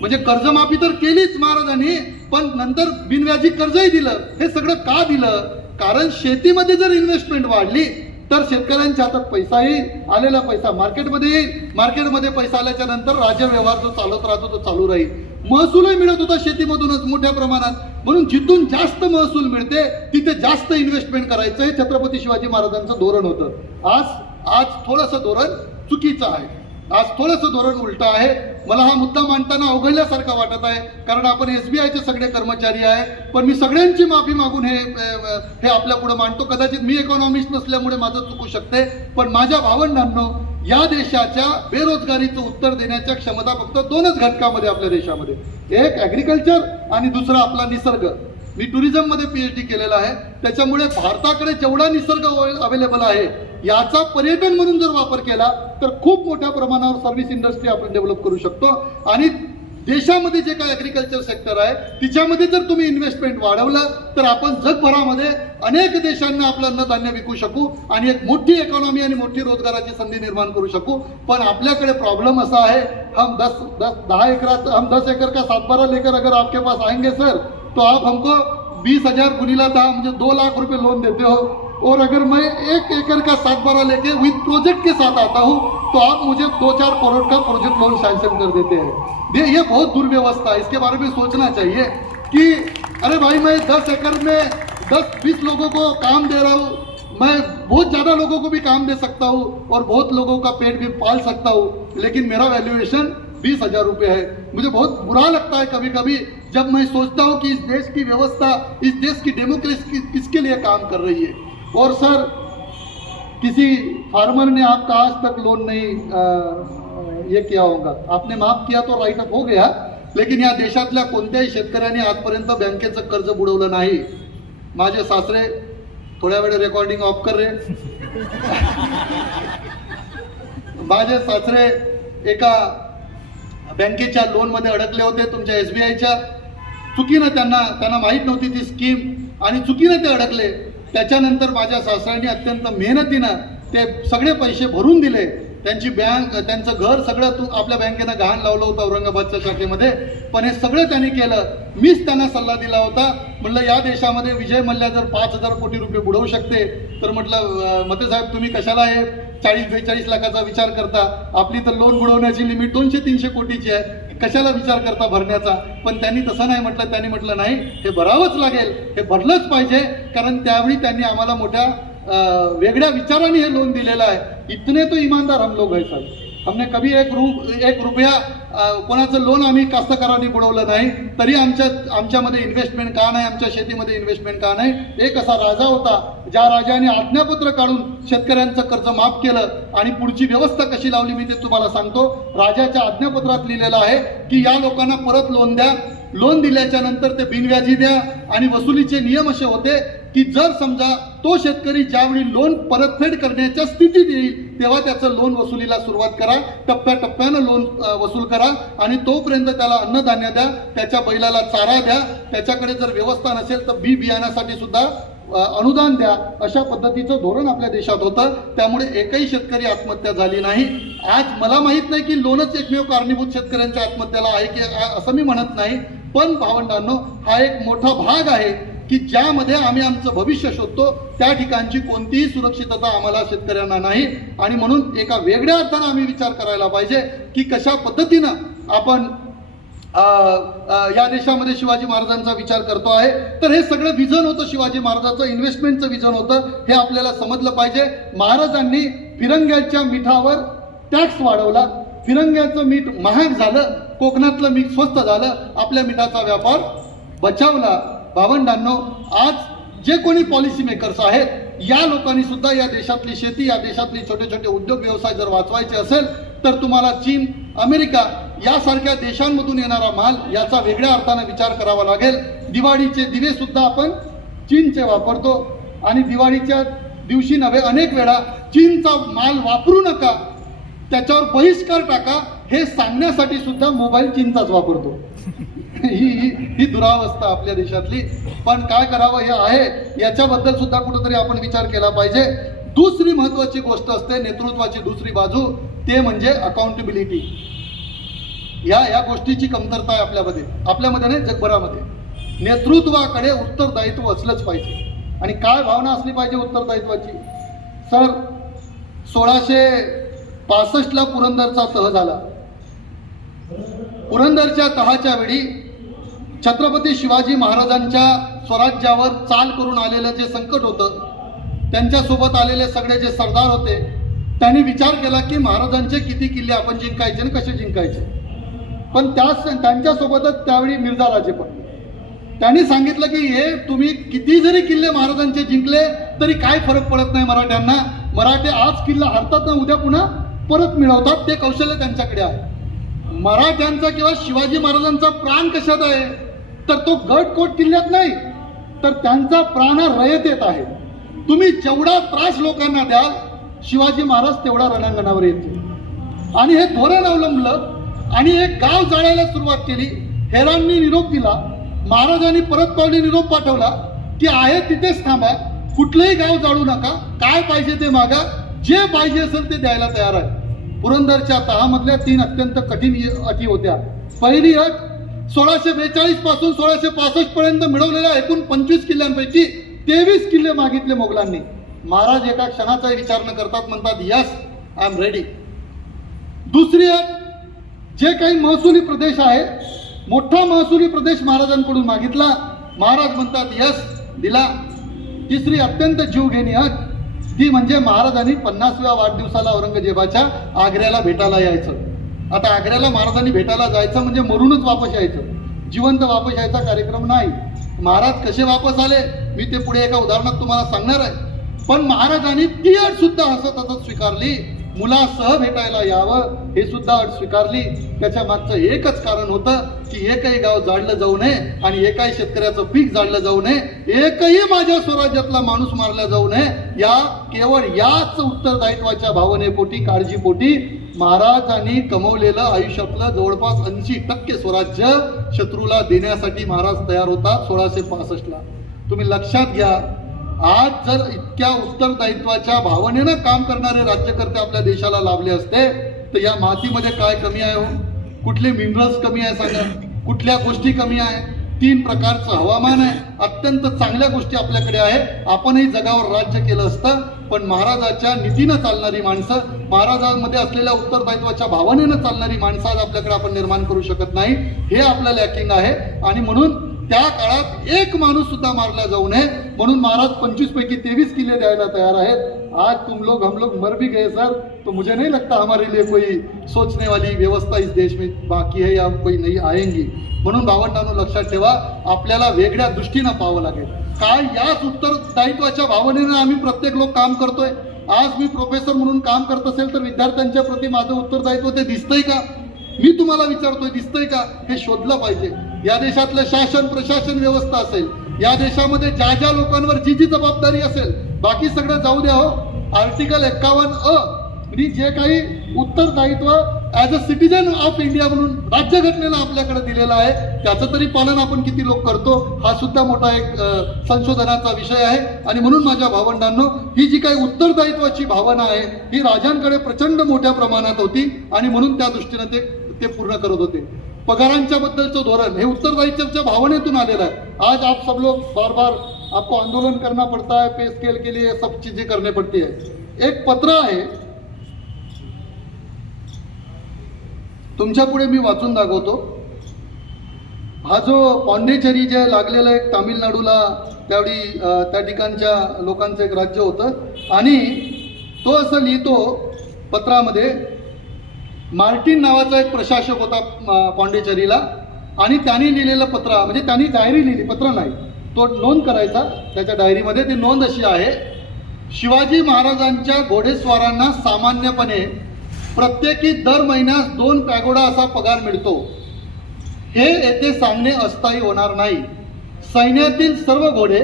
म्हणजे कर्जमाफी तर केलीच महाराजांनी, पण नंतर बिनव्याजी कर्जही दिलं. हे सगळं का दिलं? कारण शेतीमध्ये जर इन्व्हेस्टमेंट वाढली तर शेतकऱ्यांच्या हातात पैसा येईल, आलेला पैसा मार्केटमध्ये येईल, मार्केटमध्ये पैसा आल्याच्या नंतर राज्य व्यवहार जो चालत राहतो तो चालू राहील. महसूलही मिळत होता शेतीमधूनच मोठ्या प्रमाणात. म्हणून जिथून जास्त महसूल मिळते तिथे जास्त इन्व्हेस्टमेंट करायचं हे छत्रपती शिवाजी महाराजांचं धोरण होतं. आज थोडंसं धोरण चुकीचं आहे, आज थोडंसं धोरण उलटं आहे. मला हा मुद्दा मांडताना अवघडल्यासारखा वाटत आहे, कारण आपण SBIचे सगळे कर्मचारी आहे. पण मी सगळ्यांची माफी मागून हे आपल्या पुढे मांडतो. कदाचित मी इकॉनॉमिस्ट नसल्यामुळे माझं चुकू शकते, पण माझ्या भावंडांनो, या देशाच्या बेरोजगारीचं उत्तर देण्याच्या क्षमता फक्त 2च घटकामध्ये आपल्या देशामध्ये, एक ॲग्रिकल्चर आणि दुसरा आपला निसर्ग. मी टुरिझममध्ये PhD केलेला आहे. त्याच्यामुळे भारताकडे जेवढा निसर्ग अवेलेबल आहे याचा पर्यटन म्हणून जर वापर केला तर खूप मोठ्या प्रमाणावर सर्व्हिस इंडस्ट्री आपण डेव्हलप करू शकतो. आणि देशामध्ये जे काय ॲग्रिकल्चर सेक्टर आहे तिच्यामध्ये जर तुम्ही इन्व्हेस्टमेंट वाढवलं तर आपण जगभरामध्ये अनेक देशांना आपलं अन्नधान्य विकू शकू आणि एक मोठी इकॉनॉमी आणि मोठी रोजगाराची संधी निर्माण करू शकू. पण आपल्याकडे प्रॉब्लेम असा है, हम 10 एकड़ का 7-12 लेकर अगर आपके पास आएंगे सर, तो आप हमको 20,000 गुणिला 10 मुझे 2 लाख रुपए लोन देते हो, और अगर मैं 1 एकड़ का 7-12 लेके विद प्रोजेक्ट के साथ आता हूँ तो आप मुझे 2-4 करोड़ का प्रोजेक्ट लोन सैंक्शन कर देते हैं. ये बहुत दुर्व्यवस्था है. इसके बारे में सोचना चाहिए कि अरे भाई, मैं 10 एकड़ में 10-20 लोगों को काम दे रहा हूँ, मैं बहुत ज़्यादा लोगों को भी काम दे सकता हूँ और बहुत लोगों का पेट भी पाल सकता हूँ, लेकिन मेरा वैल्यूएशन 20,000 रुपये है. मुझे बहुत बुरा लगता है कभी कभी जब मैं सोचता हूँ कि इस देश की व्यवस्था, इस देश की डेमोक्रेसी किसके लिए काम कर रही है. और सर, किसी फार्मर ने आपका आज तक लोन नहीं ये किया होगा, आपने माफ किया तो राईट अप हो गया, लेकिन या देशातल्या कोणत्याही शेतकऱ्याने आजपर्यंत बँकेचं कर्ज बुडवलं नाही. माझे सासरे, थोड्या वेळ रेकॉर्डिंग ऑफ कर रे. माझे सासरे एका बँकेच्या लोनमध्ये अडकले होते, तुमच्या SBIच्या. चुकीनं त्यांना माहीत नव्हती ती स्कीम आणि चुकीनं ते अडकले. त्याच्यानंतर माझ्या सासऱ्यांनी अत्यंत मेहनतीनं ते सगळे पैसे भरून दिले त्यांची बँक, त्यांचं घर सगळं आपल्या बँकेनं गहाण लावलं होतं औरंगाबादच्या शाखेमध्ये, पण हे सगळं त्यांनी केलं. मीच त्यांना सल्ला दिला होता, म्हटलं या देशामध्ये विजय मल्ल्या जर 5,000 कोटी रुपये बुडवू शकते तर म्हटलं मते साहेब तुम्ही कशाला हे 40-42 लाखाचा विचार करता, आपली तर लोन बुडवण्याची लिमिट 200-300 कोटीची आहे, कशाला विचार करता भरण्याचा. पण त्यांनी तसं नाही म्हटलं, त्यांनी म्हटलं नाही हे भरावंच लागेल, हे भरलंच पाहिजे, कारण त्यावेळी त्यांनी आम्हाला मोठ्या वेगळ्या विचाराने हे लोन दिलेलं आहे. इतने तो ईमानदार हम लोग है सर, हमने कभी एक रुपया कोणाचं लोन आम्ही कास्तकारांनी बुडवलं नाही. तरी आमच्यामध्ये इन्व्हेस्टमेंट का नाही, आमच्या शेतीमध्ये इन्व्हेस्टमेंट का नाही. एक असा राजा होता ज्या राजाने आज्ञापत्र काढून शेतकऱ्यांचं कर्ज माफ केलं आणि पुढची व्यवस्था कशी लावली मी ते तुम्हाला सांगतो. राजाच्या आज्ञापत्रात लिहिलेलं आहे की या लोकांना परत लोन द्या, लोन दिल्याच्या नंतर ते बिनव्याजी द्या, आणि वसुलीचे नियम असे होते की जर समजा तो शेतकरी ज्यावेळी लोन परतफेड करण्याच्या स्थितीत येईल तेव्हा त्याचं लोन वसुलीला सुरुवात करा, टप्प्याटप्प्यानं लोन वसूल करा, आणि तोपर्यंत त्याला अन्नधान्य द्या, त्याच्या बैलाला चारा द्या, त्याच्याकडे जर व्यवस्था नसेल तर बियाण्यासाठी सुद्धा अनुदान द्या. अशा पद्धतीचं धोरण आपल्या देशात होतं. त्यामुळे एकही शेतकरी आत्महत्या झाली नाही. आज मला माहित नाही की लोनच एकमेव कारणीभूत शेतकऱ्यांच्या आत्महत्याला आहे की असं मी म्हणत नाही, पण भावंडांनो हा एक मोठा भाग आहे की ज्यामध्ये आम्ही आमचं भविष्य शोधतो, त्या ठिकाणची कोणतीही सुरक्षितता आम्हाला शेतकऱ्यांना नाही. आणि म्हणून एका वेगळ्या अर्थानं आम्ही विचार करायला पाहिजे की कशा पद्धतीनं आपण या देशामध्ये शिवाजी महाराजांचा विचार करतो आहे. तर हे सगळं विजन होतं शिवाजी महाराजांचं, इन्व्हेस्टमेंटचं विजन होतं, हे आपल्याला समजलं पाहिजे. महाराजांनी फिरंग्याच्या मिठावर टॅक्स वाढवला, फिरंग्याचं मीठ महाग झालं, कोकणातलं मीठ स्वस्त झालं, आपल्या मिठाचा व्यापार बचावला. भावंडांनो, आज जे कोणी पॉलिसी मेकर्स आहेत या लोकांनी सुद्धा या देशातली शेती, या देशातली छोटे छोटे उद्योग व्यवसाय जर वाचवायचे असेल तर तुम्हाला चीन, अमेरिका यासारख्या देशांमधून येणारा माल याचा वेगळ्या अर्थाने विचार करावा लागेल. दिवाळीचे दिवे सुद्धा आपण चीनचे वापरतो, आणि दिवाळीच्या दिवशी नव्हे अनेक वेळा चीनचा माल वापरू नका, त्याच्यावर बहिष्कार टाका, हे सांगण्यासाठी सुद्धा मोबाईल चीनचाच वापरतो. ही दुरावस्था आपल्या देशातली. पण काय करावं हे आहे, याच्याबद्दल सुद्धा कुठेतरी आपण विचार केला पाहिजे. दुसरी महत्वाची गोष्ट असते नेतृत्वाची दुसरी बाजू, ते म्हणजे अकाउंटेबिलिटी. या गोष्टीची कमतरता आहे आपल्यामध्ये नाही, जगभरामध्ये. नेतृत्वाकडे उत्तरदायित्व असलंच पाहिजे. आणि काय भावना असली पाहिजे उत्तरदायित्वाची? सर, 1665ला पुरंदरचा तह झाला. पुरंदरच्या तहाच्या वेळी छत्रपती शिवाजी महाराजांच्या स्वराज्यावर चाल करून आलेलं जे संकट होतं, त्यांच्यासोबत आलेले सगळे जे सरदार होते, त्यांनी विचार केला की महाराजांचे किती किल्ले आपण जिंकायचे आणि कसे जिंकायचे. पण त्यांच्यासोबतच त्यावेळी मिर्झा राजे पण त्यांनी सांगितलं की हे तुम्ही किती जरी किल्ले महाराजांचे जिंकले तरी काय फरक पडत नाही मराठ्यांना. मराठे आज किल्ला हरतात ना उद्या पुन्हा परत मिळवतात, ते कौशल्य त्यांच्याकडे आहे. मराठ्यांचा किंवा शिवाजी महाराजांचा प्राण कशात आहे, तर तो गडकोट किल्ल्यात नाही, तर त्यांचा प्राण रयतेत आहे. तुम्ही जेवढा त्रास लोकांना द्याल शिवाजी महाराज तेवढा रणांगणावर येतील. आणि हे धोरण अवलंबलं आणि एक गाव जाळायला सुरुवात केली. हेरांनी निरोप दिला, महाराजांनी परत पावली निरोप पाठवला की आहे तिथेच थांबा, कुठलंही गाव जाळू नका, काय पाहिजे ते मागा, जे पाहिजे असेल ते द्यायला तयार आहे. पुरंदरच्या तहामधल्या 3 अत्यंत कठीण अटी होत्या. पहिली अट, 1642 पासून 1665 पर्यंत मिळवलेल्या एकूण 25 किल्ल्यांपैकी 23 किल्ले मागितले मोगलांनी. महाराज एका क्षणाचाही विचार न करतात म्हणतात यस आय एम रेडी. दुसरी अट, जे काही महसुली प्रदेश आहे, मोठा महसुली प्रदेश महाराजांकडून मागितला, महाराज म्हणतात यस, दिला. तिसरी अत्यंत जीवघेणी अट, ती म्हणजे महाराजांनी 50व्या वाढदिवसाला औरंगजेबाच्या आग्र्याला भेटायला यायचं. आता आग्र्याला महाराजांनी भेटायला जायचं म्हणजे मरूनच वापस यायचं, जिवंत वापस यायचा कार्यक्रम नाही. महाराज कसे वापस आले मी ते पुढे एका उदाहरणात तुम्हाला सांगणार आहे. पण महाराजांनी ती अट सुद्धा हसत स्वीकारली, मुलासह भेटायला यावं हे सुद्धा अट स्वीकारली. त्याच्या मागचं एकच कारण होतं की एकही गाव जाळलं जाऊ नये आणि एकाही शेतकऱ्याचं पीक जाळलं जाऊ नये, एकही माझ्या स्वराज्यातला माणूस मारला जाऊ नये. केवळ याच उत्तरदायित्वाच्या भावनेपोटी, काळजीपोटी महाराजांनी कमवलेलं आयुष्यातलं जवळपास 80% स्वराज्य शत्रूला देण्यासाठी महाराज तयार होतात 1665ला. तुम्ही लक्षात घ्या, आज जर इतक्या उत्तरदायित्वाच्या भावनेनं काम करणारे राज्यकर्ते आपल्या देशाला लाभले असते तर या मातीमध्ये काय कमी आहे हो? कुठले मिनरल्स कमी आहे सांगा? कुठल्या गोष्टी कमी आहे? 3 प्रकारचं हवामान आहे, अत्यंत चांगल्या गोष्टी आपल्याकडे आहे. आपणही जगावर राज्य केलं असतं, पण महाराजाच्या नीतीनं चालणारी माणसं, महाराजांमध्ये असलेल्या उत्तरदायित्वाच्या भावनेनं चालणारी माणसं आज आपल्याकडे आपण निर्माण करू शकत नाही. हे आपलं लॅकिंग आहे. आणि म्हणून त्या काळात एक माणूस सुद्धा मारला जाऊ नये म्हणून महाराज 25 पैकी 23 किले द्यायला तयार आहेत. आज तुम लोग हम लोग मर भी गए सर, तो मुझे नहीं लगता हमारे लिए कोई सोचने वाली व्यवस्था इस देश में बाकी है या कोई नहीं आएंगी. म्हणून भावंडांनो लक्षात ठेवा, आपल्याला वेगळ्या दृष्टीनं पाहावं लागेल. काय याच उत्तरदायित्वाच्या भावनेनं आम्ही प्रत्येक लोक काम करतोय. आज मी प्रोफेसर म्हणून काम करत असेल तर विद्यार्थ्यांच्या प्रती माझं उत्तरदायित्व ते दिसतंय का? मी तुम्हाला विचारतोय, दिसतंय का? हे शोधलं पाहिजे. या देशातलं शासन प्रशासन व्यवस्था असेल, या देशामध्ये ज्या ज्या लोकांवर जी जी जबाबदारी असेल, बाकी सगळं जाऊ द्या हो. आर्टिकल 51A आणि जे काही उत्तरदायित्व as a citizen of India म्हणून राज्यघटनेनं आपल्याकडे दिलेलं आहे त्याचं तरी पालन आपण किती लोक करतो हा सुद्धा मोठा एक संशोधनाचा विषय आहे. आणि म्हणून माझ्या भावंडांनो, ही जी काही उत्तरदायित्वाची भावना आहे ही राजांकडे प्रचंड मोठ्या प्रमाणात होती आणि म्हणून त्या दृष्टीनं ते पूर्ण करत होते. पगारांच्या बद्दलचं धोरण हे उत्तरदायित्वाच्या भावनेतून आलेलं आहे. आज आप सब लोग बार बार आपको आंदोलन करना पड़ता है, पे स्केल के लिए सब चीजें करने पड़ती है. एक पत्र आहे तुमच्या पुढे मी वाचून दाखवतो. हा जो पॉंडिचेरी जे लागलेला एक तामिळनाडूला त्यावेळी त्या ठिकाणच्या लोकांचं एक राज्य होतं आणि तो असं लिहितो पत्रामध्ये. मार्टिन नावाचा एक प्रशासक होता पॉंडिचेरीला आणि त्यांनी लिहिलेलं पत्र, म्हणजे त्यांनी डायरी लिहिली, पत्र नाही, तो नोंद करायचा त्याच्या डायरीमध्ये. ती नोंद अशी आहे, शिवाजी महाराजांच्या घोडेस्वारांना सामान्यपणे प्रत्येकी दर महिन्यास 2 पॅगोडा असा पगार मिळतो. हे येथे सांगणे अस्थायी होणार नाही. सैन्यातील सर्व घोडे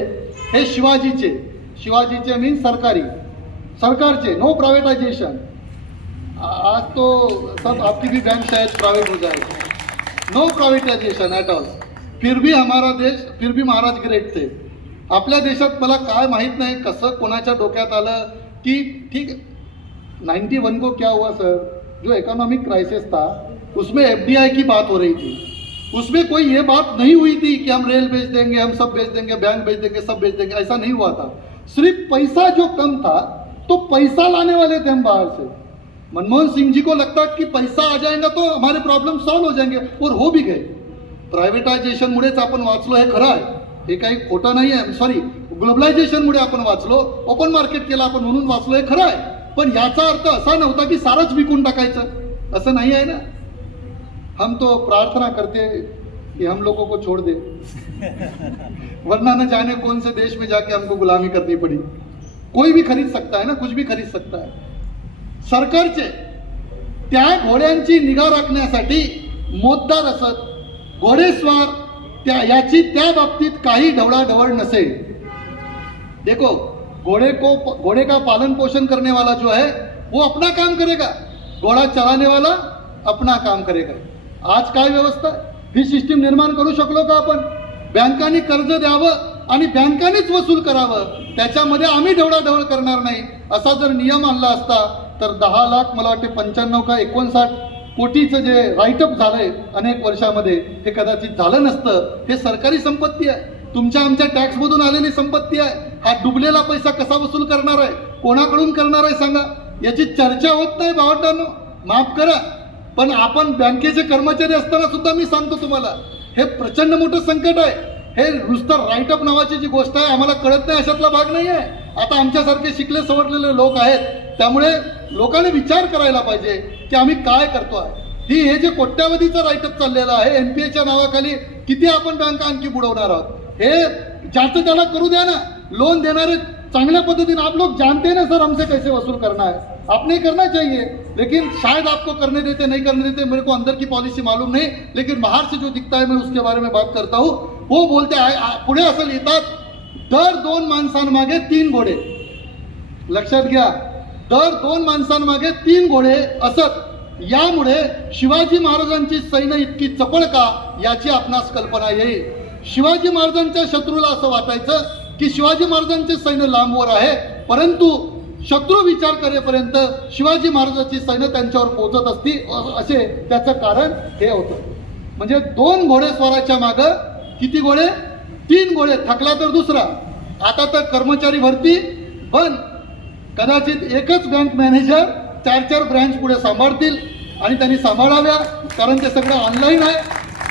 हे शिवाजीचे मीन सरकारचे, नो प्राइवेटाइजेशन. आज तो सब आपकी भी बैंक शायद प्राइवेट हो जाएगा. No privatisation at all. फिर भी हमारा देश, फिर भी महाराज ग्रेट थे. आपल्या देशात मला काय माहीत नाही कसं कोणाच्या डोक्यात आलं की ठीक 91 को क्या हुआ सर, जो इकोनॉमिक क्राइसिस था उसमें FDI की बात हो रही थी. उसमें कोई ये बात नहीं हुई थी कि हम रेल बेच देंगे, हम सब बेच देंगे, बैंक बेच देंगे, सब बेच देंगे, ऐसा नहीं हुआ था. सिर्फ पैसा जो कम था तो पैसा लाने वाले थे हम बाहर से. मनमोहन सिंह जी को लगता कि पैसा आ जाएगा तो हमारे प्रॉब्लम सॉल्व हो जाएंगे और हो भी गए. प्रायव्हेटायझेशन मुळेच आपण वाचलो हे खरं आहे, हे काही खोटं नाही आहे. सॉरी, ग्लोबलायझेशन मुळे आपण वाचलो, ओपन मार्केट केलं आपण म्हणून वाचलो हे खरं आहे. पण याचा अर्थ असा नव्हता की सारंच विकून टाकायचं, असं नाही आहे ना. हम तो प्रार्थना करते कि हम लोगों को छोड़ दे वरना न जाने कौन से देश में जाके हमको गुलामी करनी पड़ी. कोई भी खरीद सकता है ना, कुछ भी खरीद सकता है. सरकारचे त्या घोड्यांची निगा राखण्यासाठी मोतदार असत, घोडेस्वार याची त्या बाबतीत काही ढवळाढवळ नसेल. देखो, घोड़े का पालन पोषण करने वाला जो है वो अपना काम करेगा, घोड़ा चलाने वाला अपना काम करेगा. आज काय व्यवस्था, ही सिस्टीम निर्माण करू शकलो का आपण? बँकांनी कर्ज द्यावं आणि बँकांनीच वसूल करावं, त्याच्यामध्ये आम्ही ढवळाढवळ करणार नाही असा जर नियम आणला असता तर 10 लाख, मला वाटते 95 का 59 कोटीचं जे राईटअप झालंय अनेक वर्षामध्ये हे कदाचित झालं नसतं. हे सरकारी संपत्ती आहे, तुमच्या आमच्या टॅक्समधून आलेली संपत्ती आहे. हा डुबलेला पैसा कसा वसूल करणार आहे, कोणाकडून करणार आहे सांगा? याची चर्चा होत नाही भावंडांनो, माफ करा. पण आपण बँकेचे कर्मचारी असताना सुद्धा मी सांगतो तुम्हाला, हे प्रचंड मोठं संकट आहे. हे नुसतं राईटअप नावाची जी गोष्ट आहे आम्हाला कळत नाही अशातला भाग नाही आहे. आता आमच्यासारखे शिकले सवरलेले लोक आहेत, त्यामुळे लोकांनी विचार करायला पाहिजे की आम्ही काय करतो आहे. हे जे कोट्यावधीचं राईटअप चाललेलं आहे NPAच्या नावाखाली, किती आपण बँका आणखी बुडवणार आहोत. हे ज्याचं त्याला करू द्या ना, लोन देणारे चांगल्या पद्धतीने. आप लोग जानते हैं ना सर हमसे कैसे वसूल करना है, आपने करना चाहिए, लेकिन शायद आपको करने देते नहीं करने देते, मेरे को अंदर की पॉलिसी मालूम नहीं, लेकिन बाहर से जो दिखता है मैं उसके बारे में बात करता हूँ. वो बोलते आहे पुढे असं लिहितात, दर 2 माणसांमागे 3 घोडे. लक्षात घ्या, दर 2 माणसांमागे 3 घोडे असत. यामुळे शिवाजी महाराजांची सैन्य इतकी चपळ का याची आपणास कल्पना येईल. शिवाजी महाराजांच्या शत्रूला असं वाटायचं की शिवाजी महाराजांचे सैन्य लांबवर आहे, परंतु शत्रू विचार करेपर्यंत शिवाजी महाराजांची सैन्य त्यांच्यावर पोहोचत असती, असे त्याचं कारण हे होतं. म्हणजे 2 घोडेस्वाराच्या मागं किती घोडे? 3 घोडे. थकला तर दुसरा. आता तर कर्मचारी भरती बंद. कदाचित एकच बँक मॅनेजर 4-4 ब्रँच पुढे सांभाळतील आणि त्यांनी सांभाळाव्या, कारण ते सगळं ऑनलाईन आहे.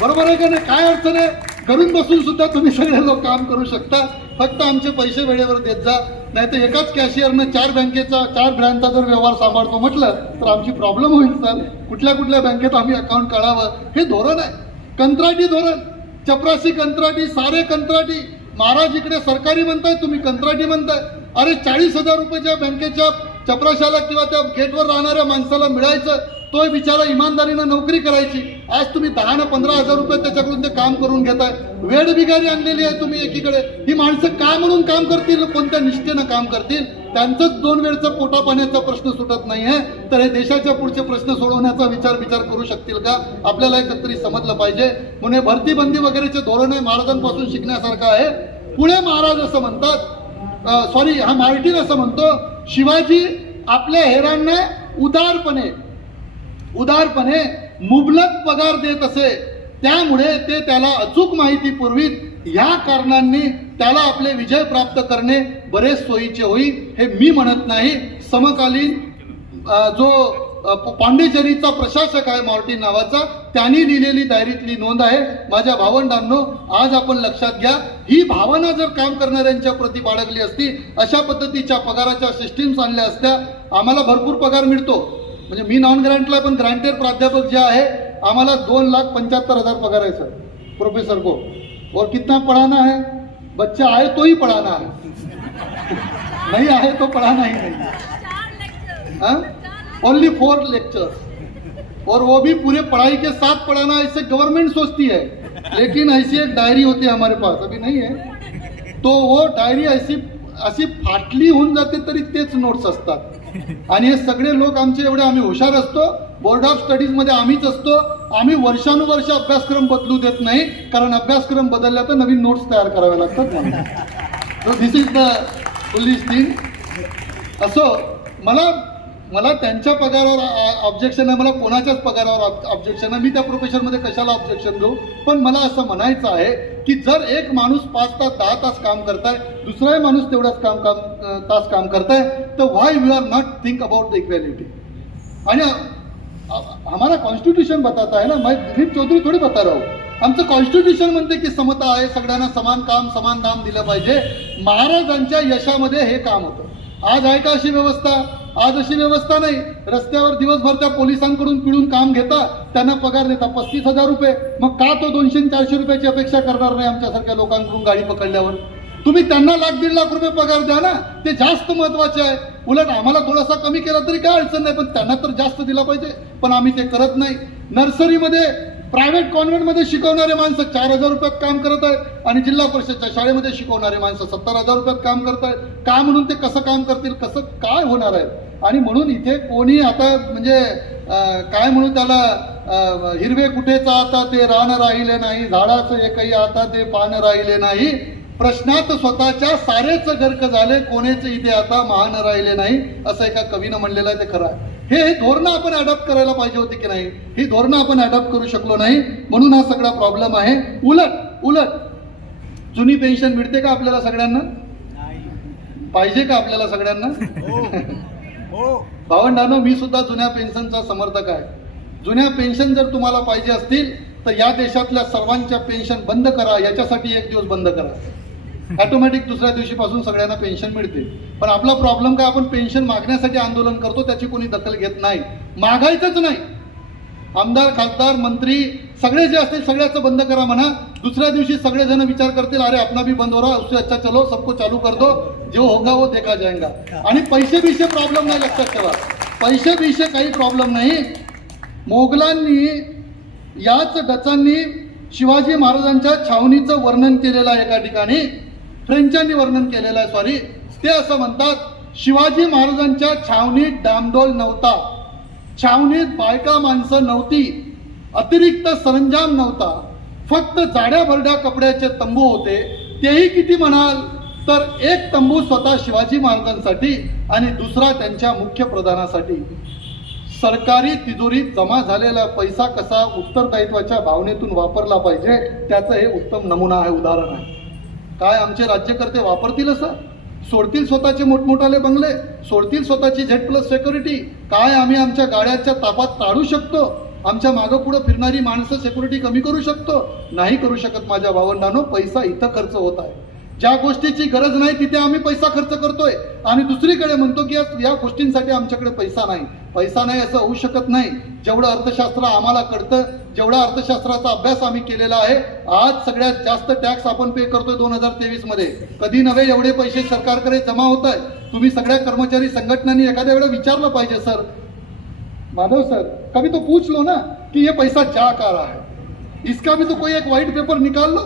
बरोबर आहे का नाही? काय अडचण आहे? घरून बसून सुद्धा तुम्ही सगळे लोक काम करू शकता. फक्त आमचे पैसे वेळेवर देत जा. नाही तर एकाच कॅशियरनं 4 ब्रँचचा जर व्यवहार सांभाळतो म्हटलं तर आमची प्रॉब्लेम होईल. सर, कुठल्या बँकेत आम्ही अकाउंट काढावं, हे धोरण आहे. कंत्राटी धोरण, चपरासी कंत्राटी, सारे कंत्राटी. महाराज इकडे सरकारी म्हणताय, तुम्ही कंत्राटी म्हणताय. अरे 40,000 रुपयाच्या बँकेच्या चपराशाला किंवा त्या गेटवर राहणाऱ्या माणसाला मिळायचं, तोय बिचारा इमानदारीनं नोकरी करायची. आज तुम्ही 10 ना 15,000 रुपये त्याच्याकडून ते काम करून घेताय. वेळ बिगारी आणलेली आहे तुम्ही एकीकडे. ही माणसं काय म्हणून काम करतील, कोणत्या निष्ठेनं काम करतील? त्यांचंच 2 वेळचं पोटा पाण्याचा प्रश्न सुटत नाही आहे, तर हे देशाच्या पुढचे प्रश्न सोडवण्याचा विचार करू शकतील का? आपल्याला एकत्रित समजलं पाहिजे. म्हणून भरती बंदी वगैरेचे धोरण आहे महाराजांपासून शिकण्यासारखं आहे. पुढे महाराज असं म्हणतात, हा मार्टिन असं म्हणतो, शिवाजी आपल्या हेरांना उदारपणे मुबलक पगार देत असे, त्यामुळे ते त्याला अचूक माहिती पुरवीत. ह्या कारणांनी त्याला आपले विजय प्राप्त करणे बरेच सोयीचे होईल. हे मी म्हणत नाही, समकालीन जो पांडिचेरीचा प्रशासक आहे मार्टिन नावाचा, त्यांनी लिहिलेली डायरीतली नोंद आहे. माझ्या भावंडांनो, आज आपण लक्षात घ्या, ही भावना जर काम करणाऱ्यांच्या प्रती बाळगली असती, अशा पद्धतीच्या पगाराच्या सिस्टीम्स आणल्या असत्या, आम्हाला भरपूर पगार मिळतो. म्हणजे मी नॉन ग्रँटला पण ग्रँटेड प्राध्यापक जे आहे, आम्हाला 2,75,000 पगार आहे सर, प्रोफेसर को. और कितना पढ़ाना है? बच्चा आए तो ही पढ़ाना है, नहीं आए तो पढ़ाना ही नहीं. ओनली 4 लेक्चर्स, और वो भी पूरे पढ़ाई के साथ पढ़ाना, ऐसे गवर्नमेंट सोचती है. लेकिन ऐसी एक डायरी होती है हमारे पास, अभी नहीं है, तो वो डायरी अशी फाटली होऊन जाते तरी तेच नोट्स असतात. आणि हे सगळे लोक आमचे एवढे आम्ही हुशार असतो, बोर्ड ऑफ स्टडीज मध्ये आम्हीच असतो. आम्ही वर्षानुवर्ष अभ्यासक्रम बदलू देत नाही, कारण अभ्यासक्रम बदलला तर नवीन नोट्स तयार कराव्या लागतात. दिस इज द फुलिश थिंग. असो, मला त्यांच्या पगारावर ऑब्जेक्शन आहे, मला कोणाच्याच पगारावर ऑब्जेक्शन आहे. मी त्या प्रोफेशनमध्ये कशाला ऑब्जेक्शन देऊ? पण मला असं म्हणायचं आहे की जर एक माणूस 5 तास 10 तास काम करताय, दुसराही माणूस तेवढाच तास काम करताय, तर why we are not think about the equality? आणि हमारा कॉन्स्टिट्यूशन बताता है ना, मैं दिलीप चौधरी थोडी बता रहा हूँ. आमचं कॉन्स्टिट्यूशन म्हणते की समता आहे, सगळ्यांना समान काम समान दाम दिलं पाहिजे. महाराजांच्या यशामध्ये हे काम होतं. आज आहे का अशी व्यवस्था? आज अशी व्यवस्था नाही. रस्त्यावर दिवसभर त्या पोलिसांकडून पिळून काम घेता, त्यांना पगार देता 35,000 रुपये. मग का तो 200-400 रुपयाची अपेक्षा करणार नाही आमच्यासारख्या लोकांकडून गाडी पकडल्यावर? तुम्ही त्यांना 1,00,000-1.5 लाख रुपये पगार द्या ना, ते जास्त महत्वाचे आहे. उलट आम्हाला थोडासा कमी केला तरी काय अडचण नाही, पण त्यांना तर जास्त दिला पाहिजे. पण आम्ही ते करत नाही. नर्सरीमध्ये प्रायव्हेट कॉन्व्हेंटमध्ये शिकवणारे माणसं 4,000 रुपयात काम करत आहेत, आणि जिल्हा परिषदच्या शाळेमध्ये शिकवणारे माणसं 70,000 रुपयात काम करत आहेत. का म्हणून ते कसं काम करतील, कसं काय होणार आहे? आणि म्हणून इथे कोणी आता म्हणजे काय म्हणू त्याला, हिरवे कुठेच आता ते रान राहिले नाही, झाडाचं एकही आता ते पान राहिले नाही, प्रश्नात स्वतःच्या सारेच गर्क झाले, कोणेच इथे आता महान राहिले नाही, असं एका कवीनं म्हणलेलं आहे. ते खरं आहे. हे धोरणं आपण अडॉप्ट करायला पाहिजे होते की नाही? ही धोरणं आपण अडॉप्ट करू शकलो नाही, म्हणून हा सगळा प्रॉब्लेम आहे. उलट जुनी पेन्शन मिळते का आपल्याला सगळ्यांना? पाहिजे का आपल्याला सगळ्यांना? भावंडांनो, मी सुद्धा जुन्या पेन्शनचा समर्थक आहे. जुन्या पेन्शन जर तुम्हाला पाहिजे असतील तर या देशातल्या सर्वांच्या पेन्शन बंद करा. याच्यासाठी 1 दिवस बंद करा, ऑटोमॅटिक दुसऱ्या दिवशीपासून सगळ्यांना पेन्शन मिळते. पण आपला प्रॉब्लेम काय, आपण पेन्शन मागण्यासाठी आंदोलन करतो, त्याची कोणी दखल घेत नाही. मागायचंच नाही. आमदार, खासदार, मंत्री सगळे जे असतील सगळ्याचं बंद करा म्हणा. दुसऱ्या दिवशी सगळेजण विचार करतील, अरे अपना भी बंद हो रहा, उससे अच्छा चलो सबको चालू कर दो, जो होगा वो देखा जाएगा. आणि पैसे प्रॉब्लेम नाही, लक्षात ठेवा. पैसे काही प्रॉब्लेम नाही. मोगलांनी याच डचांनी शिवाजी महाराजांच्या छावणीचं वर्णन केलेलं आहे एका ठिकाणी, फ्रेंचांनी वर्णन केलेलं आहे, सॉरी. ते असं म्हणतात, शिवाजी महाराजांच्या छावणीत डामडोल नव्हता, छावणीत बायका माणसं नव्हती, अतिरिक्त सरंजाम नव्हता, फक्त जाड्या भरड्या कपड्याचे तंबू होते. तेही किती म्हणाल, तर एक तंबू स्वतः शिवाजी महाराजांसाठी आणि दुसरा त्यांच्या मुख्य प्रधानासाठी. सरकारी तिजोरीत जमा झालेला पैसा कसा उत्तरदायित्वाच्या भावनेतून वापरला पाहिजे त्याचं हे उत्तम नमुना आहे, उदाहरण आहे. काय आमचे राज्यकर्ते वापरतील असं? सोडतील स्वतःचे मोठमोठाले बंगले, सोडतील स्वतःची Z+ सिक्युरिटी. काय आम्ही आमच्या गाड्याच्या तापात टाळू शकतो? आमच्या मागं पुढं फिरणारी माणसं सिक्युरिटी कमी करू शकतो? नाही करू शकत माझ्या भावंडांनो. पैसा इथं खर्च होत आहे. ज्या गोष्टीची गरज नाही तिथे आम्ही पैसा खर्च करतोय आणि दुसरीकडे म्हणतो की या गोष्टींसाठी आमच्याकडे पैसा नाही. पैसा नाही असं होऊ शकत नाही. जेवढं अर्थशास्त्र आम्हाला कळतं, जेवढा अर्थशास्त्राचा अभ्यास आम्ही केलेला आहे, आज सगळ्यात जास्त टॅक्स आपण पे करतोय 2023 मध्ये. कधी नव्हे एवढे पैसे सरकारकडे जमा होत आहे. तुम्ही सगळ्या कर्मचारी संघटनांनी एखाद्या वेळेला विचारलं पाहिजे, सर माधव सर कभी तो पूछ लो ना कि ये पैसा जा का रहा है, इसका भी तो कोई एक व्हाईट पेपर निकाल लो.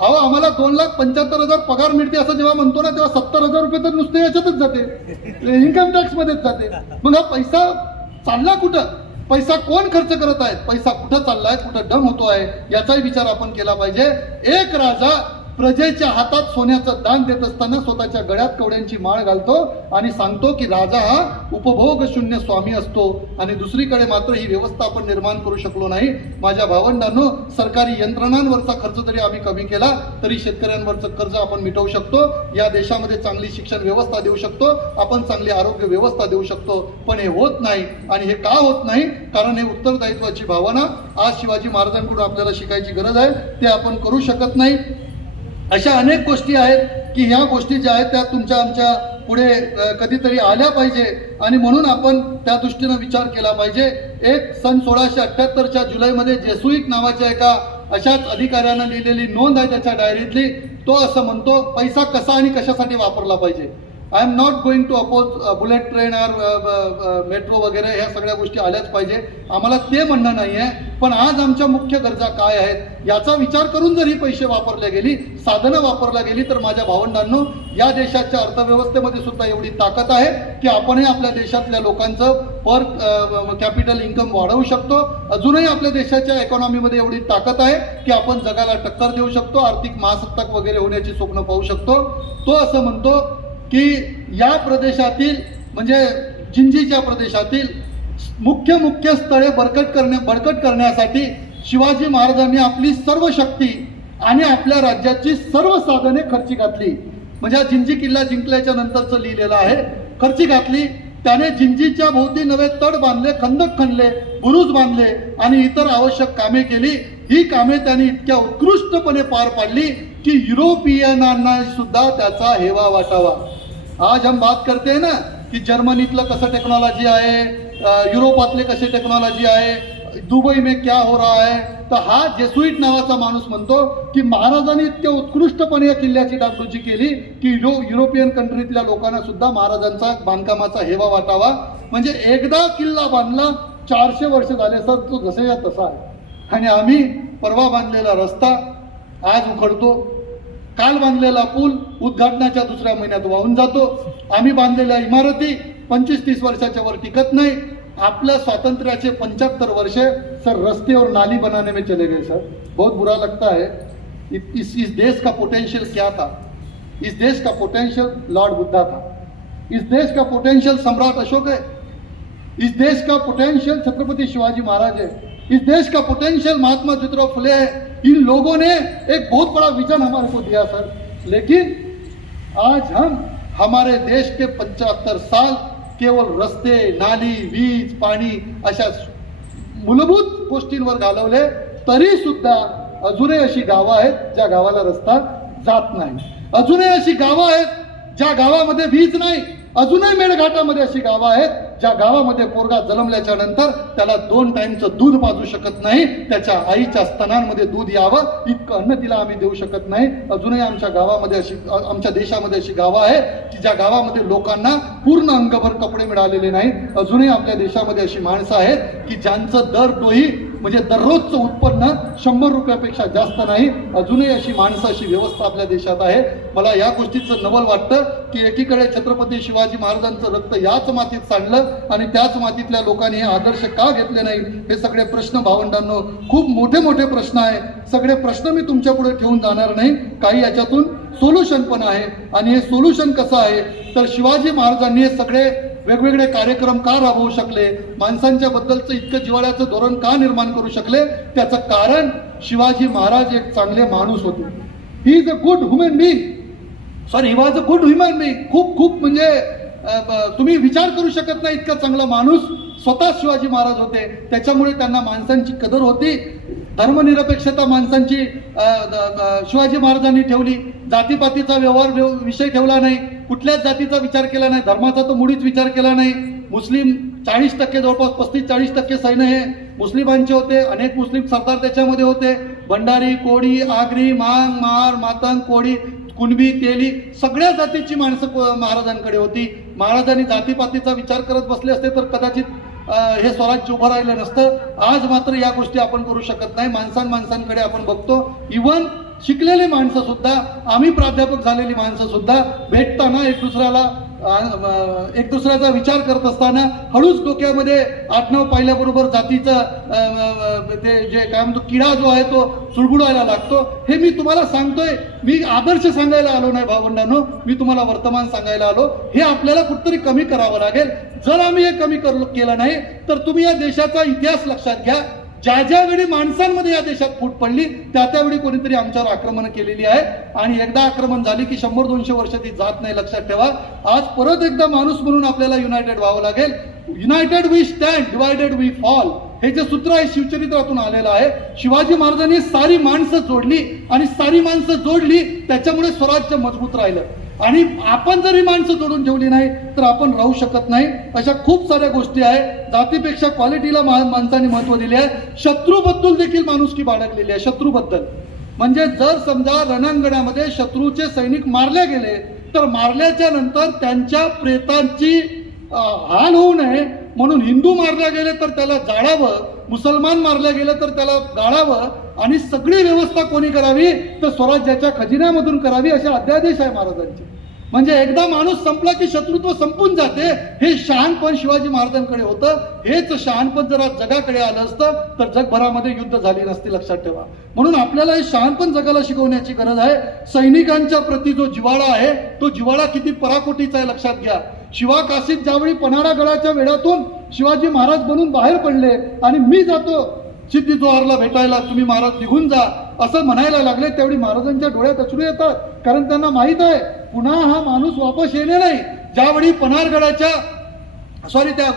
अहो आम्हाला 2,75,000 पगार मिळते असं जेव्हा म्हणतो ना, तेव्हा 70,000 रुपये तर नुसते याच्यातच जाते, इन्कम टॅक्स मध्येच जाते. मग हा पैसा चालला कुठं? पैसा कोण खर्च करत आहेत? पैसा कुठं चाललाय, कुठं डम होतो आहे याचाही विचार आपण केला पाहिजे. एक राजा प्रजेच्या हातात सोन्याचं दान देत असताना स्वतःच्या गळ्यात कवड्यांची माळ घालतो आणि सांगतो की राजा हा उपभोग शून्य स्वामी असतो, आणि दुसरीकडे मात्र ही व्यवस्था आपण निर्माण करू शकलो नाही. माझ्या भावंडांनो, सरकारी यंत्रणांवरचा खर्च जरी आम्ही कमी केला तरी शेतकऱ्यांवरचं कर्ज आपण मिटवू शकतो. या देशामध्ये चांगली शिक्षण व्यवस्था देऊ शकतो, आपण चांगली आरोग्य व्यवस्था देऊ शकतो. पण हे होत नाही. आणि हे का होत नाही? कारण हे उत्तरदायित्वाची भावना आज शिवाजी महाराजांकडून आपल्याला शिकायची गरज आहे, ते आपण करू शकत नाही. अशा अनेक गोष्टी आहेत की ह्या गोष्टी ज्या आहेत त्या तुमच्या आमच्या पुढे कधीतरी आल्या पाहिजे आणि म्हणून आपण त्या दृष्टीनं विचार केला पाहिजे. एक सन 1678च्या जुलैमध्ये जेसुईट नावाच्या एका अशाच अधिकाऱ्यानं लिहिलेली नोंद आहे त्याच्या डायरीतली. तो असं म्हणतो, पैसा कसा आणि कशासाठी वापरला पाहिजे. I am not going to oppose bullet train और मेट्रो वगैरे ह्या सगळ्या गोष्टी आल्याच पाहिजे, आम्हाला ते म्हणणं नाही आहे. पण आज आमच्या मुख्य गरजा काय आहेत याचा विचार करून जर ही पैसे वापरले गेली, साधनं वापरला गेली, तर माझ्या भावंडांनो, या देशाच्या अर्थव्यवस्थेमध्ये सुद्धा एवढी ताकद आहे की आपणही आपल्या देशातल्या लोकांचं पर कॅपिटल इन्कम वाढवू शकतो. अजूनही आपल्या देशाच्या इकॉनॉमीमध्ये एवढी ताकद आहे की आपण जगाला टक्कर देऊ शकतो, आर्थिक महासत्ताक वगैरे होण्याची स्वप्न पाहू शकतो. तो असं म्हणतो की या प्रदेशातील म्हणजे जिंजीच्या प्रदेशातील मुख्य स्थळे बळकट करण्यासाठी शिवाजी महाराजांनी आपली सर्व शक्ती आणि आपल्या राज्याची सर्व साधने खर्ची घातली. म्हणजे जिंजी किल्ला जिंकल्याच्या नंतरचं लिहिलेलं आहे. खर्ची घातली. त्याने जिंजीच्या भोवती नवे तड बांधले, खंदक खणले, बुरुज बांधले आणि इतर आवश्यक कामे केली. ही कामे त्यांनी इतक्या उत्कृष्टपणे पार पाडली की युरोपियनांना सुद्धा त्याचा हेवा वाटावा. आज हम बात करते हैं ना की जर्मनीतलं कसं टेक्नॉलॉजी आहे, युरोपातले कसे टेक्नॉलॉजी आहे, दुबई में क्या हो रहा है. तर हा जेसुईट नावाचा माणूस म्हणतो की महाराजांनी इतक्या उत्कृष्टपणे या किल्ल्याची डागडुजी केली की युरोपियन कंट्रीतल्या लोकांना सुद्धा महाराजांचा बांधकामाचा हेवा वाटावा. म्हणजे एकदा किल्ला बांधला 400 वर्ष झाले सर, तो जसेच्या तसा आहे. आणि आम्ही परवा बांधलेला रस्ता आज उखडतो, काल बांधलेला पूल उद्घाटनाच्या दुसऱ्या महिन्यात वाहून जातो. आम्ही बांधलेल्या इमारती 25-30 वर्षाच्या वर टिकत नाही. आपल्या स्वातंत्र्याचे 75 वर्ष सर रस्ते और नाली बनाने में चले गए सर. बहुत बुरा लगता है. इस देश का पोटेंशियल क्या था? इस देश का पोटेंशियल लॉर्ड बुद्धा था. इस देश का पोटेंशियल सम्राट अशोक है. इस देश का पोटेंशियल छत्रपति शिवाजी महाराज है. इस देश का पोटेंशियल महात्मा ज्योतिराव फुले है. इन लोगों ने एक बहुत बड़ा विजन हमारे को दिया सर. लेकिन आज हम हमारे देश के 75 साल केवळ रस्ते, नाली, वीज, पाणी अशा मूलभूत गोष्टींवर घालवले, तरी सुद्धा अजूनही अशी गावं आहेत ज्या गावाला रस्ता जात नाही. अजूनही अशी गावं आहेत ज्या गावामध्ये वीज नाही. अजूनही मेळघाटामध्ये अशी गावं आहेत ज्या गावामध्ये पोरगा जन्मल्याच्या नंतर त्याला 2 टाइमचं दूध पाजू शकत नाही. त्याच्या आईच्या स्तनांमध्ये दूध यावं इतकं अन्न तिला आम्ही देऊ शकत नाही. अजूनही आमच्या गावामध्ये आमच्या देशामध्ये अशी गावं आहेत की ज्या गावामध्ये लोकांना पूर्ण अंगभर कपडे मिळालेले नाहीत. अजूनही आपल्या देशामध्ये अशी माणसं आहेत की ज्यांचं दरडोई म्हणजे दररोजचं उत्पन्न 100 रुपयापेक्षा जास्त नाही. अजूनही अशी माणसं, अशी व्यवस्था आपल्या देशात आहे. मला या गोष्टीचं नवल वाटतं की एकीकडे छत्रपती शिवाजी महाराजांचं रक्त याच मातीत सांडलं आणि त्याच मातीतल्या लोकांनी हे आदर्श का घेतले नाही, हे सगळे प्रश्न भावंडांनो खूप मोठे मोठे प्रश्न आहे. सगळे प्रश्न मी तुमच्या पुढे ठेवून जाणार नाही, काही याच्यातून सोल्युशन पण आहे. आणि हे सोल्युशन कसं आहे तर शिवाजी महाराजांनी हे सगळे वेगवेगळे कार्यक्रम का राबवू शकले, माणसांच्या बद्दलचं इतकं जिव्हाळ्याचं धोरण का निर्माण करू शकले, त्याचं कारण शिवाजी महाराज एक चांगले माणूस होते. He is a good human being, sorry he was a good human being. खूप खूप म्हणजे तुम्ही विचार करू शकत नाही इतका चांगला माणूस स्वतः शिवाजी महाराज होते. त्याच्यामुळे त्यांना माणसांची कदर होती. धर्मनिरपेक्षता माणसांची शिवाजी महाराजांनी ठेवली. जातीपातीचा विषय ठेवला नाही, कुठल्याच जातीचा विचार केला नाही, धर्माचा तर मुळीच विचार केला नाही. मुस्लिम 40% जवळपास 35-40% सैन्य हे मुस्लिमांचे होते. अनेक मुस्लिम सरदार त्याच्यामध्ये होते. भंडारी, कोळी, आगरी, मांग, महार, मातंग, कोळी, कुणबी, तेली सगळ्या जातीची माणसं महाराजांकडे होती. महाराजांनी जातीपातीचा विचार करत बसले असते तर कदाचित हे स्वराज्य उभं राहिलं नसतं. आज मात्र या गोष्टी आपण करू शकत नाही. माणसांकडे आपण बघतो, इव्हन शिकलेली माणसं सुद्धा, आम्ही प्राध्यापक झालेली माणसं सुद्धा भेटताना एक दुसऱ्याचा विचार करत असताना हळूच डोक्यामध्ये 8-9 पाहिल्याबरोबर जातीचं ते जे काय म्हणतो किडा जो आहे तो चुळबुडायला लागतो. हे मी तुम्हाला सांगतोय, मी आदर्श सांगायला आलो नाही भावंडांनो, मी तुम्हाला वर्तमान सांगायला आलो. हे आपल्याला कुठतरी कमी करावं लागेल. जर आम्ही हे कमी केलं नाही तर तुम्ही या देशाचा इतिहास लक्षात घ्या. ज्या वेळी माणसांमध्ये या देशात फूट पडली त्यावेळी कोणीतरी आमच्यावर आक्रमण केलेली आहे. आणि एकदा आक्रमण झाली की 100-200 वर्ष ती जात नाही, लक्षात ठेवा. आज परत एकदा माणूस म्हणून आपल्याला युनायटेड व्हावं लागेल. United we stand, divided we fall, हे जे सूत्र आहे शिवचरित्रातून आलेलं आहे. शिवाजी महाराजांनी सारी माणसं जोडली आणि सारी माणसं जोडली, त्याच्यामुळे स्वराज्य मजबूत राहिलं. आणि आपण जर ही माणसं जोडून ठेवली नाही तर आपण राहू शकत नाही. अशा खूप साऱ्या गोष्टी आहेत. जातीपेक्षा क्वालिटीला माणसांनी महत्व दिले आहे. शत्रूबद्दल देखील माणुसकी बाळगलेली आहे. शत्रूबद्दल म्हणजे जर समजा रणांगणामध्ये शत्रूचे सैनिक मारले गेले तर मारल्याच्या नंतर त्यांच्या प्रेतांची हाल होऊ नये म्हणून हिंदू मारले गेले तर त्याला जाळावं, मुसलमान मारले गेले तर त्याला गाळावं, आणि सगळी व्यवस्था कोणी करावी तर स्वराज्याच्या खजिन्यामधून करावी, असे अध्यादेश आहे महाराजांचे. म्हणजे एकदा माणूस संपला की शत्रुत्व संपून जाते. हे शहाणपण शिवाजी महाराजांकडे होतं. हेच शहाणपण जर आज जगाकडे आलं असतं तर जगभरामध्ये युद्ध झाली नसती, लक्षात ठेवा. म्हणून आपल्याला हे शहाणपण जगाला शिकवण्याची गरज आहे. सैनिकांच्या प्रती जो जिव्हाळा आहे तो जिव्हाळा किती पराकोटीचा आहे, लक्षात घ्या. शिवा काशीत ज्यावेळी पन्हाळा गडाच्या वेढ्यातून शिवाजी महाराज बनून बाहेर पडले आणि मी जातो सिद्धी जोहारला भेटायला, तुम्ही महाराज निघून जा असं म्हणायला लागले, त्यावेळी महाराजांच्या डोळ्यात अश्रू येतात. कारण त्यांना माहित आहे पुन्हा हा माणूस वापस येणे नाही. ज्यावेळी पन्हाळगडाच्या त्या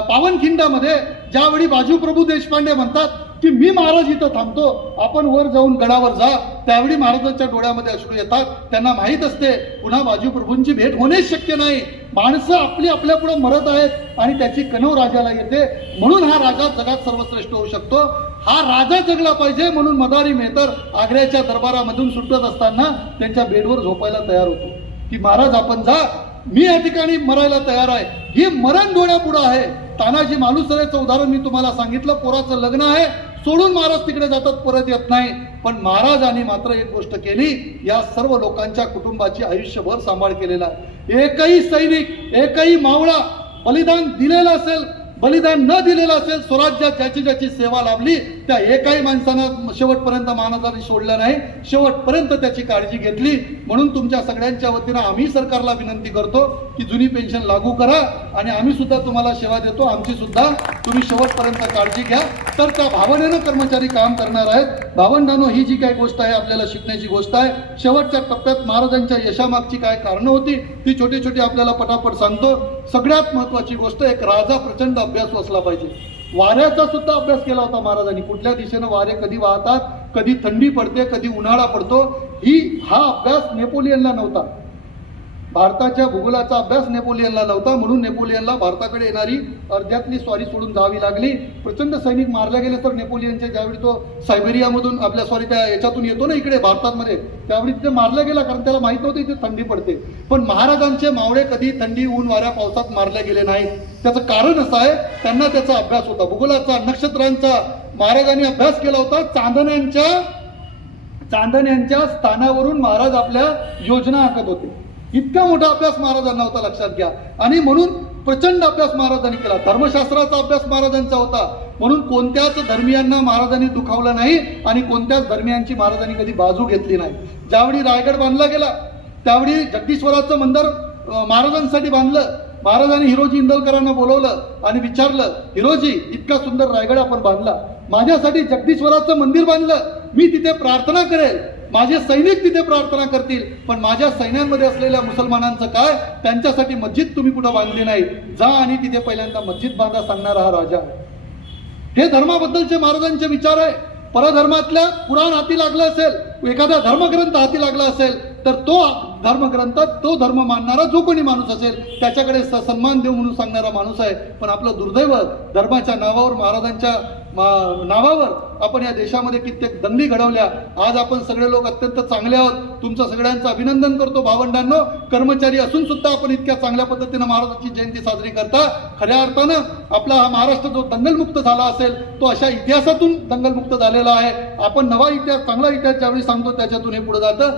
पावनखिंडामध्ये ज्यावेळी बाजू प्रभू देशपांडे म्हणतात की मी महाराज इथं थांबतो, आपण वर जाऊन गडावर जा, त्यावेळी महाराजांच्या डोळ्यामध्ये अश्रू येतात. त्यांना माहीत असते पुन्हा बाजू प्रभूंची भेट होणेच शक्य नाही. माणसं आपल्या पुढे मरत आहेत आणि त्याची कणव राजाला येते. म्हणून हा राजा जगात सर्वश्रेष्ठ होऊ शकतो. हा राजा जगला पाहिजे म्हणून मदारी मेहतर आग्र्याच्या दरबारामधून सुटत असताना त्यांच्या बेडवर झोपायला तयार होतो की महाराज आपण जा, मी या ठिकाणी मरायला तयार आहे. ही मरण डोळ्यापुढं आहे. तानाजी मालुसरेचं उदाहरण मी तुम्हाला सांगितलं. पोराचं लग्न आहे, सोडून महाराज तिकडे जातात, परत येत नाही. पण महाराजांनी मात्र एक गोष्ट केली, या सर्व लोकांच्या कुटुंबाची आयुष्यभर सांभाळ केलेला आहे. एकही सैनिक, एकही मावळा बलिदान दिलेला असेल, बलिदान न दिलेलं असेल, स्वराज्यात ज्याची ज्याची सेवा लाभली त्या एकाही माणसानं शेवटपर्यंत महाराजांनी सोडलं नाही, शेवटपर्यंत त्याची काळजी घेतली. म्हणून तुमच्या सगळ्यांच्या वतीनं आम्ही सरकारला विनंती करतो की जुनी पेन्शन लागू करा आणि आम्ही सुद्धा तुम्हाला सेवा देतो, आमची सुद्धा तुम्ही शेवटपर्यंत काळजी घ्या. तर त्या भावनेनं कर्मचारी काम करणार आहेत. भावंडांनो, ही जी काही गोष्ट आहे आपल्याला शिकण्याची गोष्ट आहे. शेवटच्या टप्प्यात महाराजांच्या यशामागची काय कारणं होती ती छोटी छोटी आपल्याला पटापट सांगतो. सगळ्यात महत्वाची गोष्ट, एक राजा प्रचंड अभ्यासू असला पाहिजे. वाऱ्याचा सुद्धा अभ्यास केला होता महाराजांनी. कुठल्या दिशेनं वारे कधी वाहतात, कधी थंडी पडते, कधी उन्हाळा पडतो, हा अभ्यास नेपोलियनला नव्हता. भारताच्या भूगोलाचा अभ्यास नेपोलियनला नव्हता. म्हणून नेपोलियनला भारताकडे येणारी अर्ध्यातली स्वारी सोडून जावी लागली. प्रचंड सैनिक मारले गेले. तर नेपोलियनच्या ज्यावेळी तो सायबेरियामधून त्या याच्यातून येतो ना इकडे भारतामध्ये, त्यावेळी तिथे मारला गेला, कारण त्याला माहित नव्हतं इथे थंडी पडते. पण महाराजांचे मावळे कधी थंडी, ऊन, वाऱ्या, पावसात मारले गेले नाहीत. त्याचं कारण असं आहे, त्यांना त्याचा अभ्यास होता. भूगोलाचा, नक्षत्रांचा महाराजांनी अभ्यास केला होता. चांदण्यांच्या स्थानावरून महाराज आपल्या योजना आखत होते. इतका मोठा अभ्यास महाराजांना होता, लक्षात घ्या. आणि म्हणून प्रचंड अभ्यास महाराजांनी केला. धर्मशास्त्राचा अभ्यास महाराजांचा होता. म्हणून कोणत्याच धर्मियांना महाराजांनी दुखावलं नाही आणि कोणत्याच धर्मियांची महाराजांनी कधी बाजू घेतली नाही. ज्यावेळी रायगड बांधला गेला त्यावेळी जगदीश्वराचं मंदिर महाराजांसाठी बांधलं. महाराजांनी हिरोजी इंदलकरांना बोलवलं आणि विचारलं, हिरोजी इतका सुंदर रायगड आपण बांधला, माझ्यासाठी जगदीश्वराचं मंदिर बांधलं, मी तिथे प्रार्थना करेल, माझे सैनिक तिथे प्रार्थना करतील, पण माझ्या सैन्यांमध्ये असलेल्या मुसलमानांचं काय, त्यांच्यासाठी मस्जिद तुम्ही कुठं बांधली नाही, जा आणि तिथे पहिल्यांदा मस्जिद बांधा सांगणारा हा राजा आहे. हे धर्माबद्दलचे महाराजांचे विचार आहे. परधर्मातल्या पुराण हाती लागलं असेल, एखादा धर्मग्रंथ हाती लागला असेल तर तो धर्मग्रंथ, तो धर्म मानणारा जो कोणी माणूस असेल त्याच्याकडे सन्मान देऊ म्हणून सांगणारा माणूस आहे. पण आपलं दुर्दैव, धर्माच्या नावावर, महाराजांच्या नावावर आपण या देशामध्ये कित्येक दंगली घडवल्या. आज आपण सगळे लोक अत्यंत चांगले आहोत. तुमचं सगळ्यांचं अभिनंदन करतो भावंडांनो. कर्मचारी असून सुद्धा आपण इतक्या चांगल्या पद्धतीनं महाराजांची जयंती साजरी करता. खऱ्या अर्थानं आपला हा महाराष्ट्र जो दंगलमुक्त झाला असेल तो अशा इतिहासातून दंगलमुक्त झालेला आहे. आपण नवा इतिहास, चांगला इतिहास ज्यावेळी सांगतो त्याच्यातून हे पुढे जातं.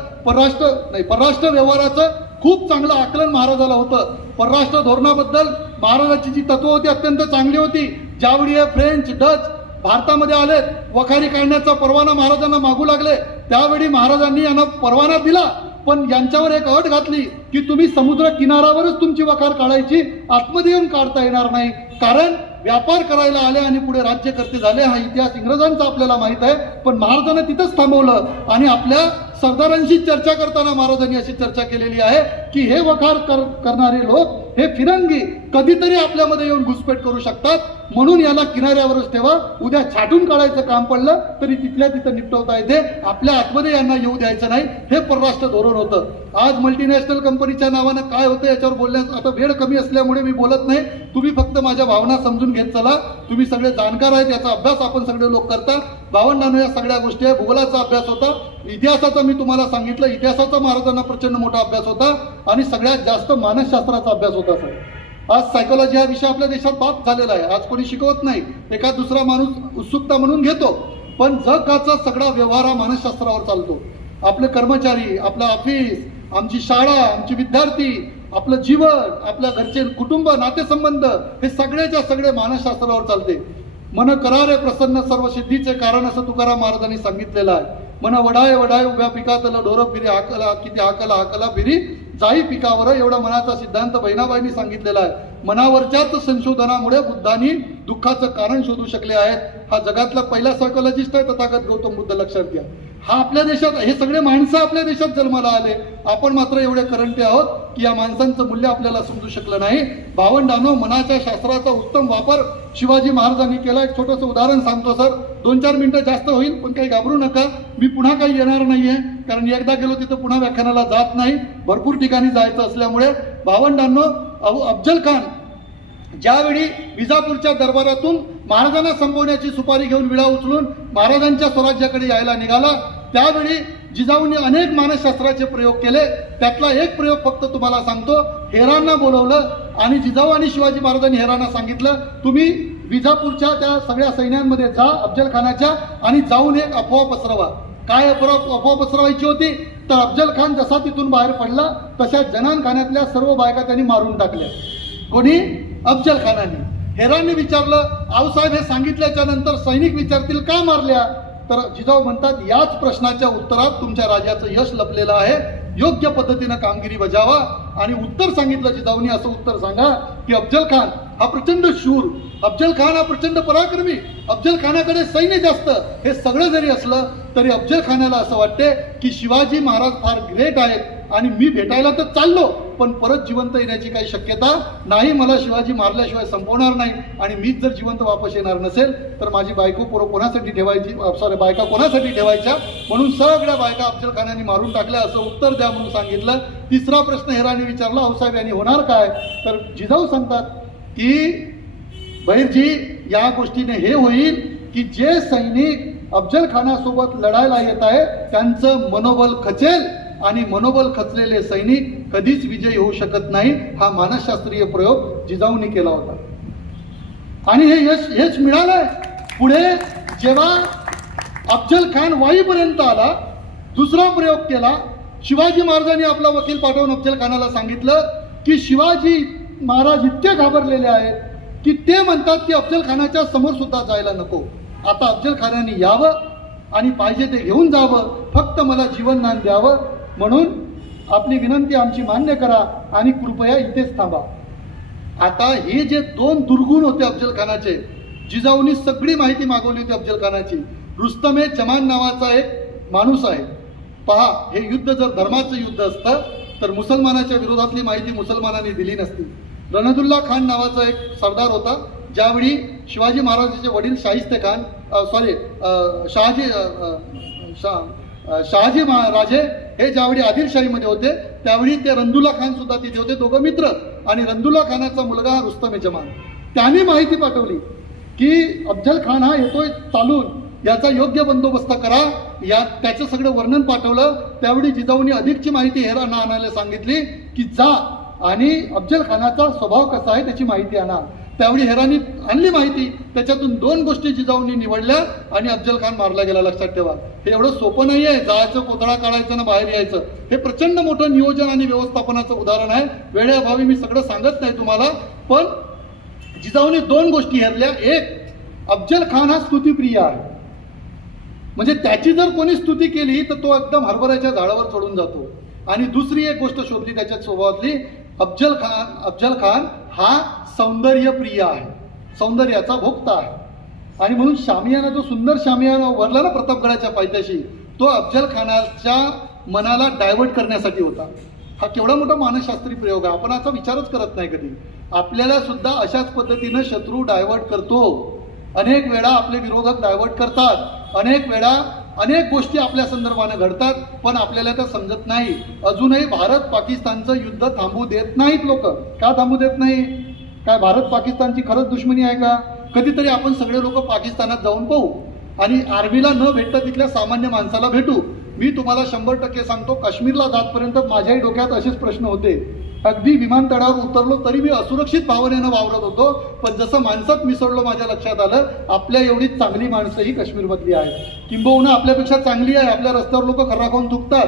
परराष्ट्र व्यवहाराचं खूप चांगलं आकलन महाराजाला होतं. परराष्ट्र धोरणाबद्दल महाराजांची जी तत्व होती अत्यंत चांगली होती. ज्यावेळी फ्रेंच, डच भारतामध्ये आले, वखारी काढण्याचा परवाना महाराजांना मागू लागले, त्यावेळी महाराजांनी यांना परवाना दिला, पण यांच्यावर एक अट घातली की तुम्ही समुद्र किनाऱ्यावरच तुमची वखार काढायची, आतमध्ये येऊन काढता येणार नाही. कारण व्यापार करायला आले आणि पुढे राज्यकर्ते झाले. हा इतिहास इंग्रजांचा आपल्याला माहित आहे. पण महाराजांना तिथंच थांबवलं आणि आपल्या सरदारांशी चर्चा करताना महाराजांनी अशी चर्चा केलेली आहे की हे वखार करणारे लोक, हे फिरंगी कधीतरी आपल्यामध्ये येऊन घुसपेट करू शकतात, म्हणून याला किनाऱ्यावरच ठेवा. उद्या छाटून काढायचं काम पडलं तरी तिथल्या तिथं निपटवता येते, आपल्या आतमध्ये यांना येऊ द्यायचं नाही. हे परराष्ट्र धोरण होतं. आज मल्टीनॅशनल कंपनीच्या नावानं काय होतं याच्यावर बोलण्यास आता वेळ कमी असल्यामुळे मी बोलत नाही. तुम्ही फक्त माझ्या भावना समजून घेत चला. तुम्ही सगळे जाणकार आहेत, याचा अभ्यास आपण सगळे लोक करता. भावंडांनो, या सगळ्या गोष्टी आहे. भूगोलाचा अभ्यास होता, इतिहासाचा मी तुम्हाला सांगितलं, इतिहासाचा महाराजांना प्रचंड मोठा अभ्यास होता आणि सगळ्यात जास्त मानसशास्त्राचा अभ्यास होता. सर आज सायकोलॉजी हा विषय आपल्या देशात बाप झालेला आहे. आज कोणी शिकवत नाही, एका दुसरा माणूस उत्सुकता म्हणून घेतो, पण जगाचा सगळा व्यवहार हा मानसशास्त्रावर चालतो. आपले कर्मचारी, आपलं ऑफिस, आमची शाळा, आमचे विद्यार्थी, आपलं जीवन, आपल्या घरचे कुटुंब, नातेसंबंध, हे सगळ्याच्या सगळे मानसशास्त्रावर चालते. मन करारे प्रसन्न सर्व सिद्धीचे कारण असं तुकाराम महाराजांनी सांगितलेलं आहे. मन वडाय वडाय उभ्या पिकातलं ढोरं फिरी हाकला, किती हाकला हाकला फिरी जाई पिकावर, एवढा मनाचा सिद्धांत बहिणाबाईंनी सांगितलेला आहे. मनावरच्याच संशोधनामुळे बुद्धांनी दुःखाचं कारण शोधू शकले आहेत. हा जगातला पहिला सायकोलॉजिस्ट आहे तथागत गौतम बुद्ध, लक्षात घ्या. हा आपल्या देशात, हे सगळे माणसं आपल्या देशात जन्माला आले. आपण मात्र एवढे करंटे आहोत की या माणसांचं मूल्य आपल्याला समजू शकलं नाही. भावंडांनो, मनाच्या शास्त्राचा उत्तम वापर शिवाजी महाराजांनी केला. एक छोटंसं उदाहरण सांगतो सर, 2-4 मिनिटं जास्त होईल, पण काही घाबरू नका. मी पुन्हा काही येणार नाहीये, कारण एकदा गेलो तिथं पुन्हा व्याख्यानाला जात नाही. भरपूर ठिकाणी जायचं असल्यामुळे. भावंडांनो, अफजल खान ज्यावेळी विजापूरच्या दरबारातून महाराजांना संपवण्याची सुपारी घेऊन विडा उचलून महाराजांच्या स्वराज्याकडे यायला निघाला, त्यावेळी जिजाऊंनी अनेक मानसशास्त्राचे प्रयोग केले. त्यातला एक प्रयोग फक्त तुम्हाला सांगतो. हेरांना बोलवलं आणि जिजाऊ आणि शिवाजी महाराजांनी हेरांना सांगितलं, तुम्ही विजापूरच्या त्या सगळ्या सैन्यांमध्ये जा अफजल खानाच्या, आणि जाऊन एक अफवा पसरवा. काय अफवा पसरवायची होती तर अफजल खान जसा तिथून बाहेर पडला तशा जनानखान्यातल्या सर्व बायका त्यांनी मारून टाकल्या. कोणी? अफजल खानाने. हेरांनी विचारलं, आऊसाहेब हे सांगितल्याच्या नंतर सैनिक विचारतील का मारल्या, तर जिजाऊ म्हणतात, याच प्रश्नाच्या उत्तरात तुमच्या राजाचं यश लपलेलं आहे, योग्य पद्धतीनं कामगिरी बजावा. आणि उत्तर सांगितलं जिजाऊनी, असं उत्तर सांगा की अफजल खान हा प्रचंड शूर, अफजल खान हा प्रचंड पराक्रमी, अफजल खानाकडे सैन्य जास्त, हे सगळं जरी असलं तरी अफजल खानाला असं वाटते की शिवाजी महाराज फार ग्रेट आहेत आणि मी भेटायला तर चाललो पण परत जिवंत येण्याची काही शक्यता नाही. मला शिवाजी मारल्याशिवाय संपवणार नाही आणि मीच जर जिवंत वापस येणार नसेल तर माझी बायको पोरं कोणासाठी ठेवायची, बायका कोणासाठी ठेवायच्या, म्हणून सगळ्या बायका अफजल खानाने मारून टाकल्या, असं उत्तर द्या म्हणून सांगितलं. तिसरा प्रश्न हेरांनी विचारला, आऊसाहेब यांनी होणार काय, तर जिजाऊ सांगतात की बहिरजी, या गोष्टीने हे होईल की जे सैनिक अफजल खानासोबत लढायला येत आहे त्यांचं मनोबल खचेल आणि मनोबल खचलेले सैनिक कधीच विजयी होऊ शकत नाही. हा मानसशास्त्रीय प्रयोग जिजाऊंनी केला होता आणि हे यश हेच मिळालंय. पुढे जेव्हा अफजल खान वाईपर्यंत आला दुसरा प्रयोग केला. शिवाजी महाराजांनी आपला वकील पाठवून अफजल खानाला सांगितलं की शिवाजी महाराज इतके घाबरलेले आहेत की ते म्हणतात की अफजल खानाच्या समोर सुद्धा जायला नको. आता अफजल खानाने यावं आणि पाहिजे ते घेऊन जावं, फक्त मला जीवनदान द्यावं, म्हणून आपली विनंती आमची मान्य करा आणि कृपया इथेच थांबा. आता हे जे दोन दुर्गुण होते अफजल खानाचे, जिजाऊंनी सगळी माहिती मागवली होती अफजल खानाची. रुस्तमे जमान नावाचा एक माणूस आहे. पहा, हे युद्ध जर धर्माचं युद्ध असतं तर मुसलमानाच्या विरोधातली माहिती मुसलमानांनी दिली नसती. रणदुल्ला खान नावाचा एक सरदार होता. ज्यावेळी शिवाजी महाराजांचे वडील शाहिस्ते खान शहाजी राजे हे ज्यावेळी आदिलशाहीमध्ये होते त्यावेळी ते रणदुल्ला खान सुद्धा तिथे होते, दोघं मित्र. आणि रणदुल्ला खानाचा मुलगा रुस्तमे जमान, त्याने माहिती पाठवली की अफजल खान हा येतोय चालून, याचा योग्य बंदोबस्त करा. त्याचं सगळं वर्णन पाठवलं. त्यावेळी जिजाऊंनी अधिकची माहिती हेरांना आणायला सांगितली की जा आणि अफजल खानाचा स्वभाव कसा आहे त्याची माहिती आणा. त्यावेळी हेरांनी आणली माहिती. त्याच्यातून दोन गोष्टी जिजाऊंनी निवडल्या आणि अफजल खान मारला गेला. लक्षात ठेवा, हे एवढं सोपं नाही आहे जायचं, कोथळा काढायचं ना बाहेर यायचं. हे प्रचंड मोठं नियोजन आणि व्यवस्थापनाचं उदाहरण आहे. वेळेअभावी मी सगळं सांगत नाही तुम्हाला, पण जिजाऊंनी दोन गोष्टी हेरल्या. एक, अफजल खान हा स्तुतीप्रिय आहे, म्हणजे त्याची जर कोणी स्तुती केली तर तो एकदम हरभऱ्याच्या झाडावर चढून जातो. आणि दुसरी एक गोष्ट शोधली त्याच्या स्वभावातली, अफजल खान हा सौंदर्यप्रिय आहे, सौंदर्याचा भोक्ता आहे. आणि म्हणून शामियाना, जो सुंदर शामियाना उभारला ना प्रतापगडाच्या पायथ्याशी, तो अफजल खानाच्या मनाला डायव्हर्ट करण्यासाठी होता. हा केवढा मोठा मानसशास्त्री प्रयोग आहे, आपण याचा विचारच करत नाही कधी. आपल्याला सुद्धा अशाच पद्धतीनं शत्रू डायव्हर्ट करतो. अनेक वेळा आपले विरोधक डायव्हर्ट करतात, अनेक वेळा अनेक गोष्टी आपल्या संदर्भानं घडतात, पण आपल्याला तर समजत नाही. अजूनही भारत पाकिस्तानचं युद्ध थांबू देत नाहीत लोक. का थांबू देत नाही? काय भारत पाकिस्तानची खरंच दुश्मनी आहे का? कधीतरी आपण सगळे लोक पाकिस्तानात जाऊन पाहू आणि आर्मीला न भेटता तिथल्या सामान्य माणसाला भेटू. मी तुम्हाला 100% सांगतो, काश्मीरला जातपर्यंत माझ्याही डोक्यात असेच प्रश्न होते. अगदी विमानतळावर उतरलो तरी मी असुरक्षित भावनेनं वावरत होतो, पण जसं माणसात मिसळलो माझ्या लक्षात आलं आपल्या एवढी चांगली माणसं ही काश्मीरमधली आहेत. किंबहुना आपल्यापेक्षा चांगली आहे. आपल्या रस्त्यावर लोक खर्रा खाऊन थुकतात,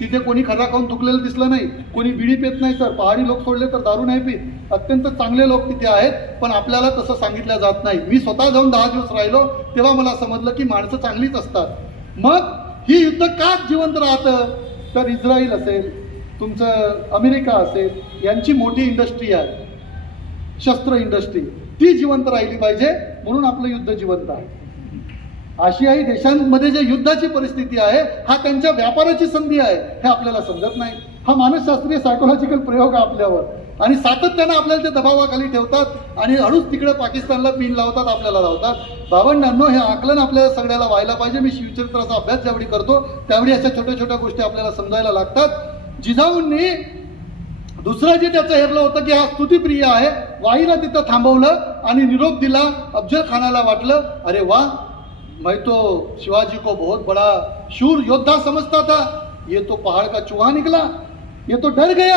तिथे कोणी खर्रा खाऊन थुकलेलं दिसलं नाही, कोणी बिडी पेत नाही सर, पहाडी लोक सोडले तर दारू नाही पित, अत्यंत चांगले लोक तिथे आहेत. पण आपल्याला तसं सांगितलं जात नाही. मी स्वतः जाऊन 10 दिवस राहिलो तेव्हा मला समजलं की माणसं चांगलीच असतात. मग ही युद्ध का जिवंत राहतं? तर इस्रायल असेल, तुमचं अमेरिका असेल, यांची मोठी इंडस्ट्री आहे, शस्त्र इंडस्ट्री, ती जिवंत राहिली पाहिजे, म्हणून आपलं युद्ध जिवंत आहे. आशियाई देशांमध्ये जे युद्धाची परिस्थिती आहे, हा त्यांच्या व्यापाराची संधी आहे, हे आपल्याला समजत नाही. हा मानसशास्त्रीय सायकोलॉजिकल प्रयोग आहे आपल्यावर, आणि सातत्यानं आपल्याला ते दबावाखाली ठेवतात आणि हळूच तिकडे पाकिस्तानला पिन लावतात, आपल्याला लावतात. भावंडांनो, हे आकलन आपल्याला सगळ्याला व्हायला पाहिजे. मी शिवचरित्राचा अभ्यास ज्यावेळी करतो त्यावेळी अशा छोट्या छोट्या गोष्टी आपल्याला समजायला लागतात. जिजाऊंनी दुसरं जे त्याचं हेरलं होतं की हा स्तुतीप्रिय आहे, वाईला तिथं थांबवलं आणि निरोप दिला. अफजल खानाला वाटलं, अरे वा, मैं तो शिवाजी को बहुत बड़ा शूर योद्धा समझता था, ये तो पहाड़ का चूहा निकला, ये तो डर गया.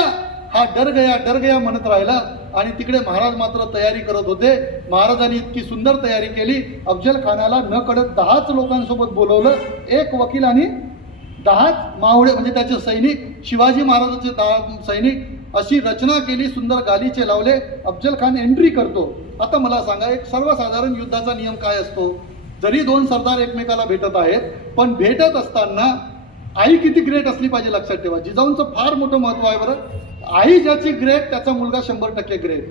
हा डर गया म्हणत राहिला. आणि तिकडे महाराज मात्र तयारी करत होते. महाराजांनी इतकी सुंदर तयारी केली, अफजल खानाला न कळत 10 लोकांसोबत बोलवलं, एक वकील आणि 10 मावळे म्हणजे त्याचे सैनिक, शिवाजी महाराजांचे 10 सैनिक, अशी रचना केली. सुंदर गालीचे लावले. अफजल खान एंट्री करतो. आता मला सांगा, एक सर्वसाधारण युद्धाचा नियम काय असतो? जरी 2 सरदार एकमेकाला भेटत आहेत, पण भेटत असताना आई किती ग्रेट असली पाहिजे लक्षात ठेवा. जिजाऊंचं फार मोठं महत्व आहे बरं. आई ज्याची ग्रेट त्याचा मुलगा 100% ग्रेट.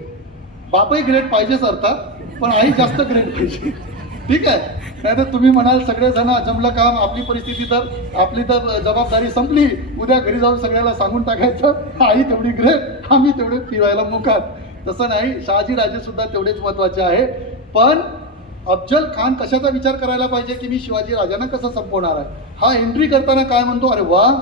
बापही ग्रेट पाहिजेच अर्थात, पण आई जास्त ग्रेट पाहिजे. ठीक आहे? नाही तर तुम्ही म्हणाल सगळेजण जमलं काम, आपली परिस्थिती तर, आपली तर जबाबदारी संपली, उद्या घरी जाऊन सगळ्याला सांगून टाकायचं आई तेवढी ग्रेट, आम्ही तेवढे फिरायला मुकात. तसं नाही, शहाजी राजे सुद्धा तेवढेच महत्वाचे आहे. पण अफजल खान कशाचा विचार करायला पाहिजे की मी शिवाजी राजांना कसं संपवणार आहे? हा एंट्री करताना काय म्हणतो, अरे वाह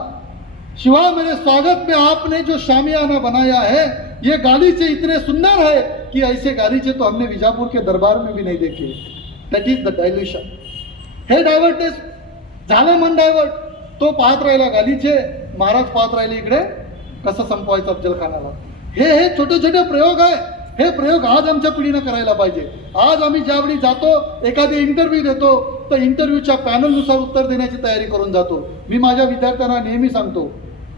शिवा, मेरे स्वागत में आपने जो शामियाना बनाया है ये गालीचे इतने सुंदर है कि ऐसे गालीचे तो हमने विजापूर के दरबार में भी नहीं देखे. That is the dilution. हे डायव्हर्टेज झालं, मन डायव्हर्ट. तो पाहत राहिला गालीचे, महाराज पाहत राहिले इकडे कसं संपवायचं अफजल खानाला. हे छोटे छोटे प्रयोग आहे. हे प्रयोग आज आमच्या पिढीनं करायला पाहिजे. आज आम्ही ज्यावेळी जातो एखादी इंटरव्ह्यू देतो तर इंटरव्ह्यूच्या पॅनलनुसार उत्तर देण्याची तयारी करून जातो. मी माझ्या विद्यार्थ्यांना नेहमी सांगतो,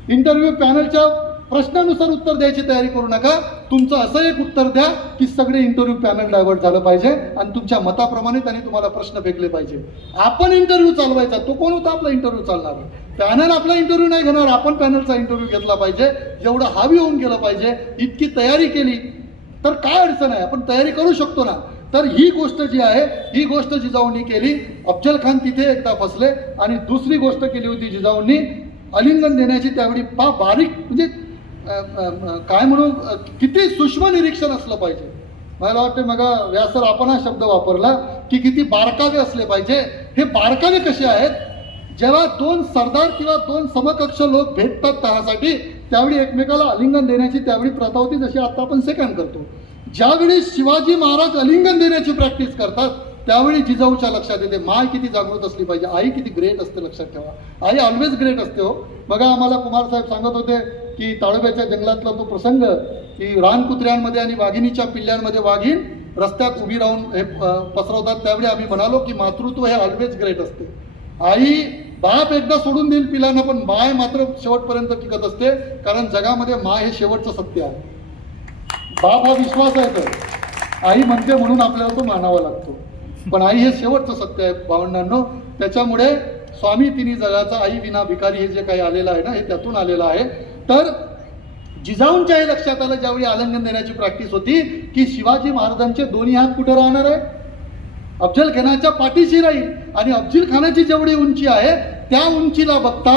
इंटरव्ह्यू पॅनलच्या प्रश्नानुसार उत्तर द्यायची तयारी करू नका. तुमचं असं एक उत्तर द्या की सगळे इंटरव्ह्यू पॅनल डायव्हर्ट झालं पाहिजे आणि तुमच्या मताप्रमाणे त्यांनी तुम्हाला प्रश्न फेकले पाहिजे. आपण इंटरव्ह्यू चालवायचा, तो कोण होता आपला इंटरव्ह्यू चालणार? पॅनल आपला इंटरव्ह्यू नाही घेणार, आपण पॅनलचा इंटरव्ह्यू घेतला पाहिजे. जेवढं हावी होऊन गेलं पाहिजे, इतकी तयारी केली तर काय अडचण आहे, आपण तयारी करू शकतो ना. तर ही गोष्ट जी आहे, ही गोष्ट जिजाऊंनी केली. अफजल खान तिथे एकदा फसले. आणि दुसरी गोष्ट केली होती जिजाऊंनी, आलिंगन देण्याची. त्यावेळी बारीक म्हणजे काय म्हणू, किती सूक्ष्म निरीक्षण असलं पाहिजे. मला वाटतं मग व्यासर आपण हा शब्द वापरला की किती बारकावे असले पाहिजे. हे बारकावे कसे आहेत, जेव्हा दोन सरदार किंवा दोन समकक्ष लोक भेटतात त्यासाठी, त्यावेळी एकमेकाला आलिंगन देण्याची त्यावेळी प्रथा होती, जशी आता आपण सेकंड करतो. ज्यावेळी शिवाजी महाराज आलिंगन देण्याची प्रॅक्टिस करतात त्यावेळी जिजाऊच्या लक्षात येते माय किती जागृत असली पाहिजे, आई किती ग्रेट असते. लक्षात ठेवा, आई ऑलवेज ग्रेट असते हो. बघा, आम्हाला कुमार साहेब सांगत होते की ताडोब्याच्या जंगलातला तो प्रसंग की रानकुत्र्यांमध्ये आणि वाघिणीच्या पिल्ल्यांमध्ये वाघीण रस्त्यात उभी राहून हे पसरवतात. त्यावेळी आम्ही म्हणालो की मातृत्व हे ऑलवेज ग्रेट असते. आई बाप एकदा सोडून देईल पिलांना, पण माय मात्र शेवटपर्यंत टिकत असते. कारण जगामध्ये माय हे शेवटचं सत्य आहे. बाप हा विश्वास आहे, तर आई म्हणते म्हणून आपल्याला तो मानावा लागतो. पण आई हे शेवटचं सत्य आहे भावंडांनो. त्याच्यामुळे स्वामी तिन्ही जगाचा आई विना भिकारी हे जे काही आलेलं आहे ना, हे त्यातून आलेलं आहे. तर जिजाऊंच्याही लक्षात आलं ज्यावेळी आलिंगन देण्याची प्रॅक्टिस होती की शिवाजी महाराजांचे दोन्ही हात कुठे राहणार आहे, अफजल खानाच्या पाठीशी राहील. आणि अफजल खानाची जेवढी उंची आहे त्या उंचीला बघता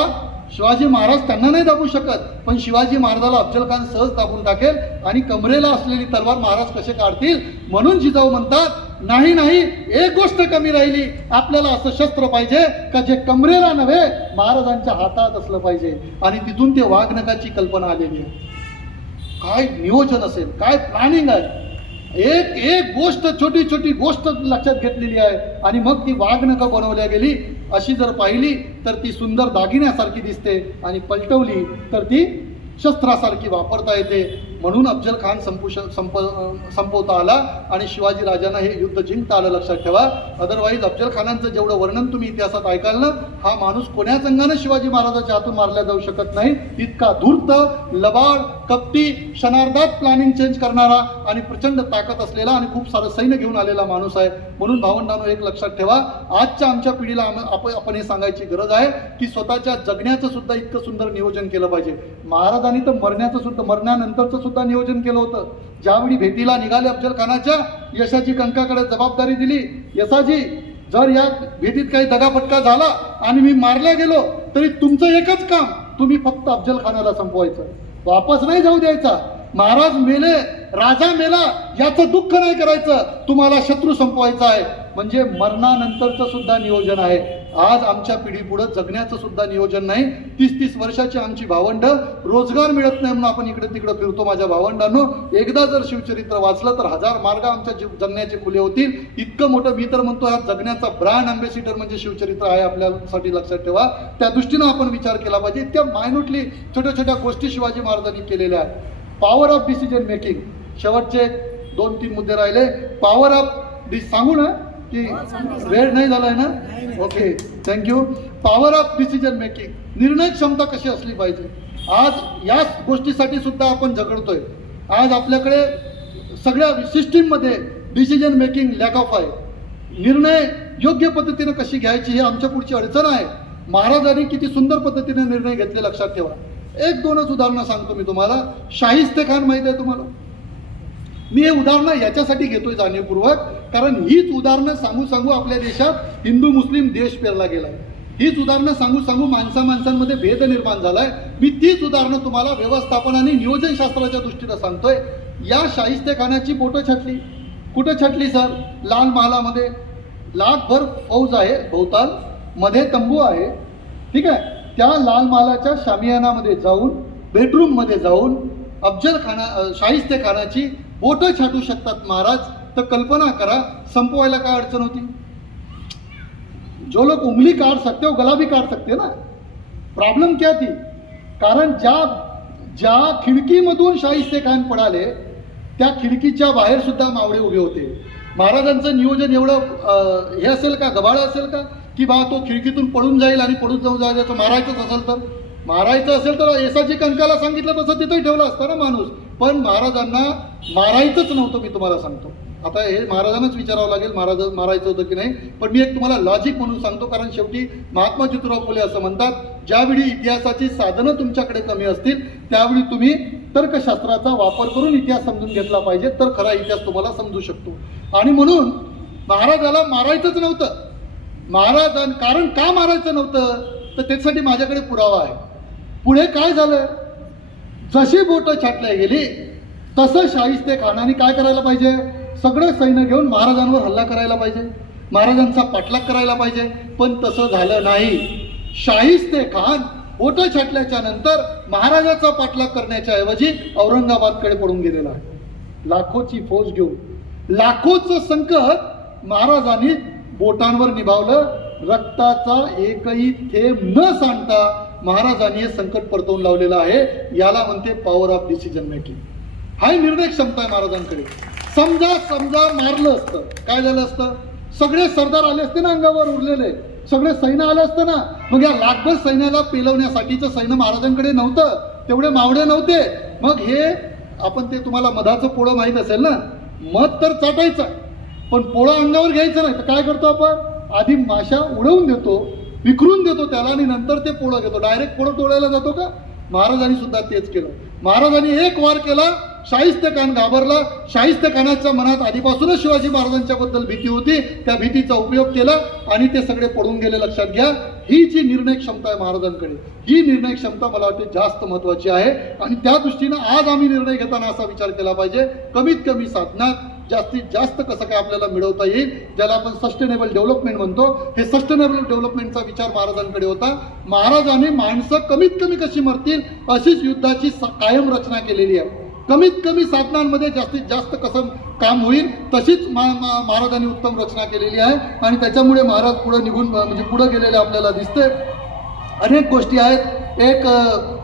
शिवाजी महाराज त्यांना नाही दाबू शकत, पण शिवाजी महाराजाला अफजल खान सहज दाबून टाकेल आणि कमरेला असलेली तलवार महाराज कसे काढतील. म्हणून जिजाऊ म्हणतात, नाही नाही, एक गोष्ट कमी राहिली, आपल्याला असं शस्त्र पाहिजे का जे कमरेला नव्हे महाराजांच्या हातात असलं पाहिजे. आणि तिथून ते वाघनखाची कल्पना आलेली आहे. काय नियोजन असेल, काय प्लॅनिंग आहे. एक एक गोष्ट, छोटी छोटी गोष्ट लक्षात घेतलेली आहे आणि मग ती वाघनखं बनवल्या गेली. अशी जर पाहिली तर ती सुंदर दागिन्यासारखी दिसते आणि पलटवली तर ती शस्त्रासारखी वापरता येते. म्हणून अफजल खान संपवता आला आणि शिवाजी राजांना हे युद्ध जिंकता आलं. लक्षात ठेवा. अदरवाईज अफजल खानांचं जेवढं वर्णन तुम्ही इतिहासात ऐकाल ना, हा माणूस कोण्याच अंगाने शिवाजी महाराजाच्या हातून मारला जाऊ शकत नाही. इतका धूर्त, लबाड, कपटी, क्षणार्धात प्लॅनिंग चेंज करणारा आणि प्रचंड ताकद असलेला आणि खूप सारं सैन्य घेऊन आलेला माणूस आहे. म्हणून भावंडांनो, एक लक्षात ठेवा, आजच्या आमच्या पिढीला आपण हे सांगायची गरज आहे की स्वतःच्या जगण्याचं सुद्धा इतकं सुंदर नियोजन केलं पाहिजे. महाराजांनी तर मरण्याचं सुद्धा, मरण्यानंतरचं सुद्धा नियोजन केलं होतं. ज्यावेळी भेटीला निघाले अफजल खानाच्या, यशाची कंकाकडे जबाबदारी दिली. यशाजी, जर या भेटीत काही दगाफटका झाला आणि मी मारला गेलो तरी तुमचं एकच काम, तुम्ही फक्त अफजल खानाला संपवायचं, वापस नाही जाऊ द्यायचा. महाराज मेले, राजा मेला याचं दुःख नाही करायचं, तुम्हाला शत्रू संपवायचा आहे. म्हणजे मरणानंतरचं सुद्धा नियोजन आहे. आज आमच्या पिढीपुढं जगण्याचं सुद्धा नियोजन नाही. 30-30 वर्षाची आमची भावंड, रोजगार मिळत नाही म्हणून आपण इकडे तिकडे फिरतो. माझ्या भावंडांनो, एकदा जर शिवचरित्र वाचलं तर हजार मार्ग आमच्या जगण्याचे खुले होतील. इतकं मोठं, मी तर म्हणतो, हा जगण्याचा ब्रँड अँबॅसिडर म्हणजे शिवचरित्र आहे आपल्यासाठी. लक्षात ठेवा, त्या दृष्टीनं आपण विचार केला पाहिजे. इतक्या मायन्यूटली छोट्या छोट्या गोष्टी शिवाजी महाराजांनी केलेल्या आहेत. पॉवर ऑफ डिसिजन मेकिंग, शेवटचे 2-3 मुद्दे राहिले. पॉवर ऑफ सांगू ना की वेळ नाही झालाय ना? Okay, thank you. Power of decision making, निर्णय क्षमता कशी असली पाहिजे. आज या गोष्टीसाठी सुद्धा आपण झगडतोय. आज आपल्याकडे सगळ्या सिस्टीममध्ये डिसिजन मेकिंग लॅक ऑफ आहे. निर्णय योग्य पद्धतीने कशी घ्यायची हे आमच्या पुढची अडचण आहे. महाराजांनी किती सुंदर पद्धतीने निर्णय घेतले, लक्षात ठेवा. 1-2च उदाहरणं सांगतो मी तुम्हाला. शाहिस्तेखान माहिती आहे तुम्हाला? मी हे उदाहरणं याच्यासाठी घेतोय जाणीवपूर्वक, कारण हीच उदाहरणं सांगू सांगू आपल्या देशात हिंदू मुस्लिम देश पेरला गेलाय. हीच उदाहरणं सांगू सांगू माणसांमध्ये भेद निर्माण झालाय. मी तीच उदाहरणं तुम्हाला व्यवस्थापन आणि नियोजन शास्त्राच्या दृष्टीनं सांगतोय. या शाहिस्तेखानाची बोटं छाटली. कुठं छाटली सर? लाल महालामध्ये. लाखभर फौज आहे भोवताल, मध्ये तंबू आहे, ठीक आहे. त्या लाल महालाच्या शामियानामध्ये जाऊन, बेडरूममध्ये जाऊन अफजल खाना, शाहिस्तेखानाची बोटं छाटू शकतात महाराज. तर कल्पना करा, संपवायला काय अडचण होती? जो लोग उंगली काट सकते हो गला भी काट सकते ना. प्रॉब्लेम क्या थी? कारण ज्या खिडकीमधून शाहिस्तेखान पळाले त्या खिडकीच्या बाहेर सुद्धा मावळे उभे होते. महाराजांचं नियोजन एवढं हे असेल का, गबाळ असेल का, की बा तो खिडकीतून पळून जाईल आणि पळून जाऊन जायचं. मारायचं असेल तर येसाची कंकाला सांगितलं तसं तिथंही ठेवलं असतं ना माणूस. पण महाराजांना मारायचंच नव्हतं, मी तुम्हाला सांगतो. आता हे महाराजांनाच विचारावं लागेल महाराज मारायचं होतं की नाही. पण मी एक तुम्हाला लॉजिक म्हणून सांगतो, कारण शेवटी महात्मा ज्योतिराव फुले असं म्हणतात, ज्यावेळी इतिहासाची साधनं तुमच्याकडे कमी असतील त्यावेळी तुम्ही तर्कशास्त्राचा वापर करून इतिहास समजून घेतला पाहिजे, तर खरा इतिहास तुम्हाला समजू शकतो. आणि म्हणून महाराजाला मारायचंच नव्हतं. कारण का मारायचं नव्हतं तर त्याच्यासाठी माझ्याकडे पुरावा आहे. पुढे काय झालं, जशी बोटं छाटल्या गेली तसं शाहिस्ते खानाने काय करायला पाहिजे, सगळं सैन्य घेऊन महाराजांवर हल्ला करायला पाहिजे, महाराजांचा पाठलाग करायला पाहिजे. पण तसं झालं नाही. शाहिस्ते खान बोटं छाटल्याच्या नंतर महाराजाचा पाठलाग करण्याच्या ऐवजी औरंगाबादकडे पळून गेलेला आहे, लाखोची फौज घेऊन. लाखोचं संकट महाराजांनी बोटांवर निभावलं. रक्ताचा एकही थेंब न सांडता महाराजांनी हे संकट परतवून लावलेलं आहे. याला म्हणते पॉवर ऑफ डिसिजन मेकिंग. हा निर्णय क्षमता आहे महाराजांकडे. समजा मारलं असतं काय झालं असतं, सगळे सरदार आले असते ना अंगावर उरलेले, सगळे सैन्य आलं असतं ना. मग या लाखभर सैन्याला पेलवण्यासाठीचं सैन्य महाराजांकडे नव्हतं, तेवढे मावळे नव्हते. मग हे आपण ते तुम्हाला मधाचं पोळं माहीत असेल ना, मध तर चाटायचं पण पोळं अंगावर घ्यायचं नाही. तर काय करतो आपण, आधी माशा उडवून देतो, विखरून देतो त्याला, आणि नंतर ते पोळं घेतो. डायरेक्ट पोळं तोडायला जातो का. महाराजांनी सुद्धा तेच केलं. महाराजांनी एक वार केला, शाहिस्ते खान घाबरला. शाहिस्ते खानाच्या मनात आधीपासूनच शिवाजी महाराजांच्या बद्दल भीती होती, त्या भीतीचा उपयोग केला आणि ते सगळे पडून गेले. लक्षात घ्या, ही जी निर्णय क्षमता आहे महाराजांकडे, ही निर्णय क्षमता मला वाटते जास्त महत्वाची आहे. आणि त्या दृष्टीनं आज आम्ही निर्णय घेताना असा विचार केला पाहिजे, कमीत कमी साधनात जास्तीत जास्त कसं काय आपल्याला मिळवता येईल, ज्याला आपण सस्टेनेबल डेव्हलपमेंट म्हणतो. हे सस्टेनेबल डेव्हलपमेंटचा विचार महाराजांकडे होता. महाराजांनी माणसं कमीत कमी कशी मरतील अशीच युद्धाची कायम रचना केलेली आहे. कमीत कमी साधनांमध्ये जास्तीत जास्त कसं काम होईल तशीच महाराजांनी उत्तम रचना केलेली आहे. आणि त्याच्यामुळे महाराज पुढे निघून म्हणजे पुढे गेलेले आपल्याला दिसते. अनेक गोष्टी आहेत. एक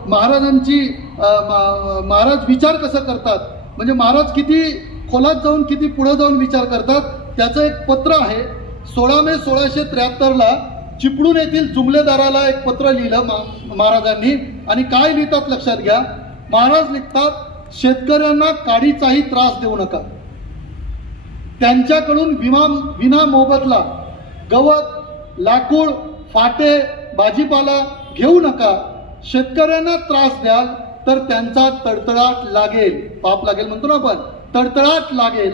महाराजांची महाराज विचार कसं करतात, म्हणजे महाराज किती खोलात जाऊन किती पुढे जाऊन विचार करतात, त्याचं एक पत्र आहे. 16 मे 1673 चिपळूण येथील जुमलेदाराला एक पत्र लिहिलं महाराजांनी. आणि काय लिहितात लक्षात घ्या. महाराज लिखतात, शेतकऱ्यांना काडीचाही त्रास देऊ नका, त्यांच्याकडून विना मोबदला गवत, लाकूड, फाटे, भाजीपाला घेऊ नका. शेतकऱ्यांना त्रास द्याल तर त्यांचा तडतडाट लागेल, पाप लागेल म्हणतो ना आपण, तडतडाट लागेल.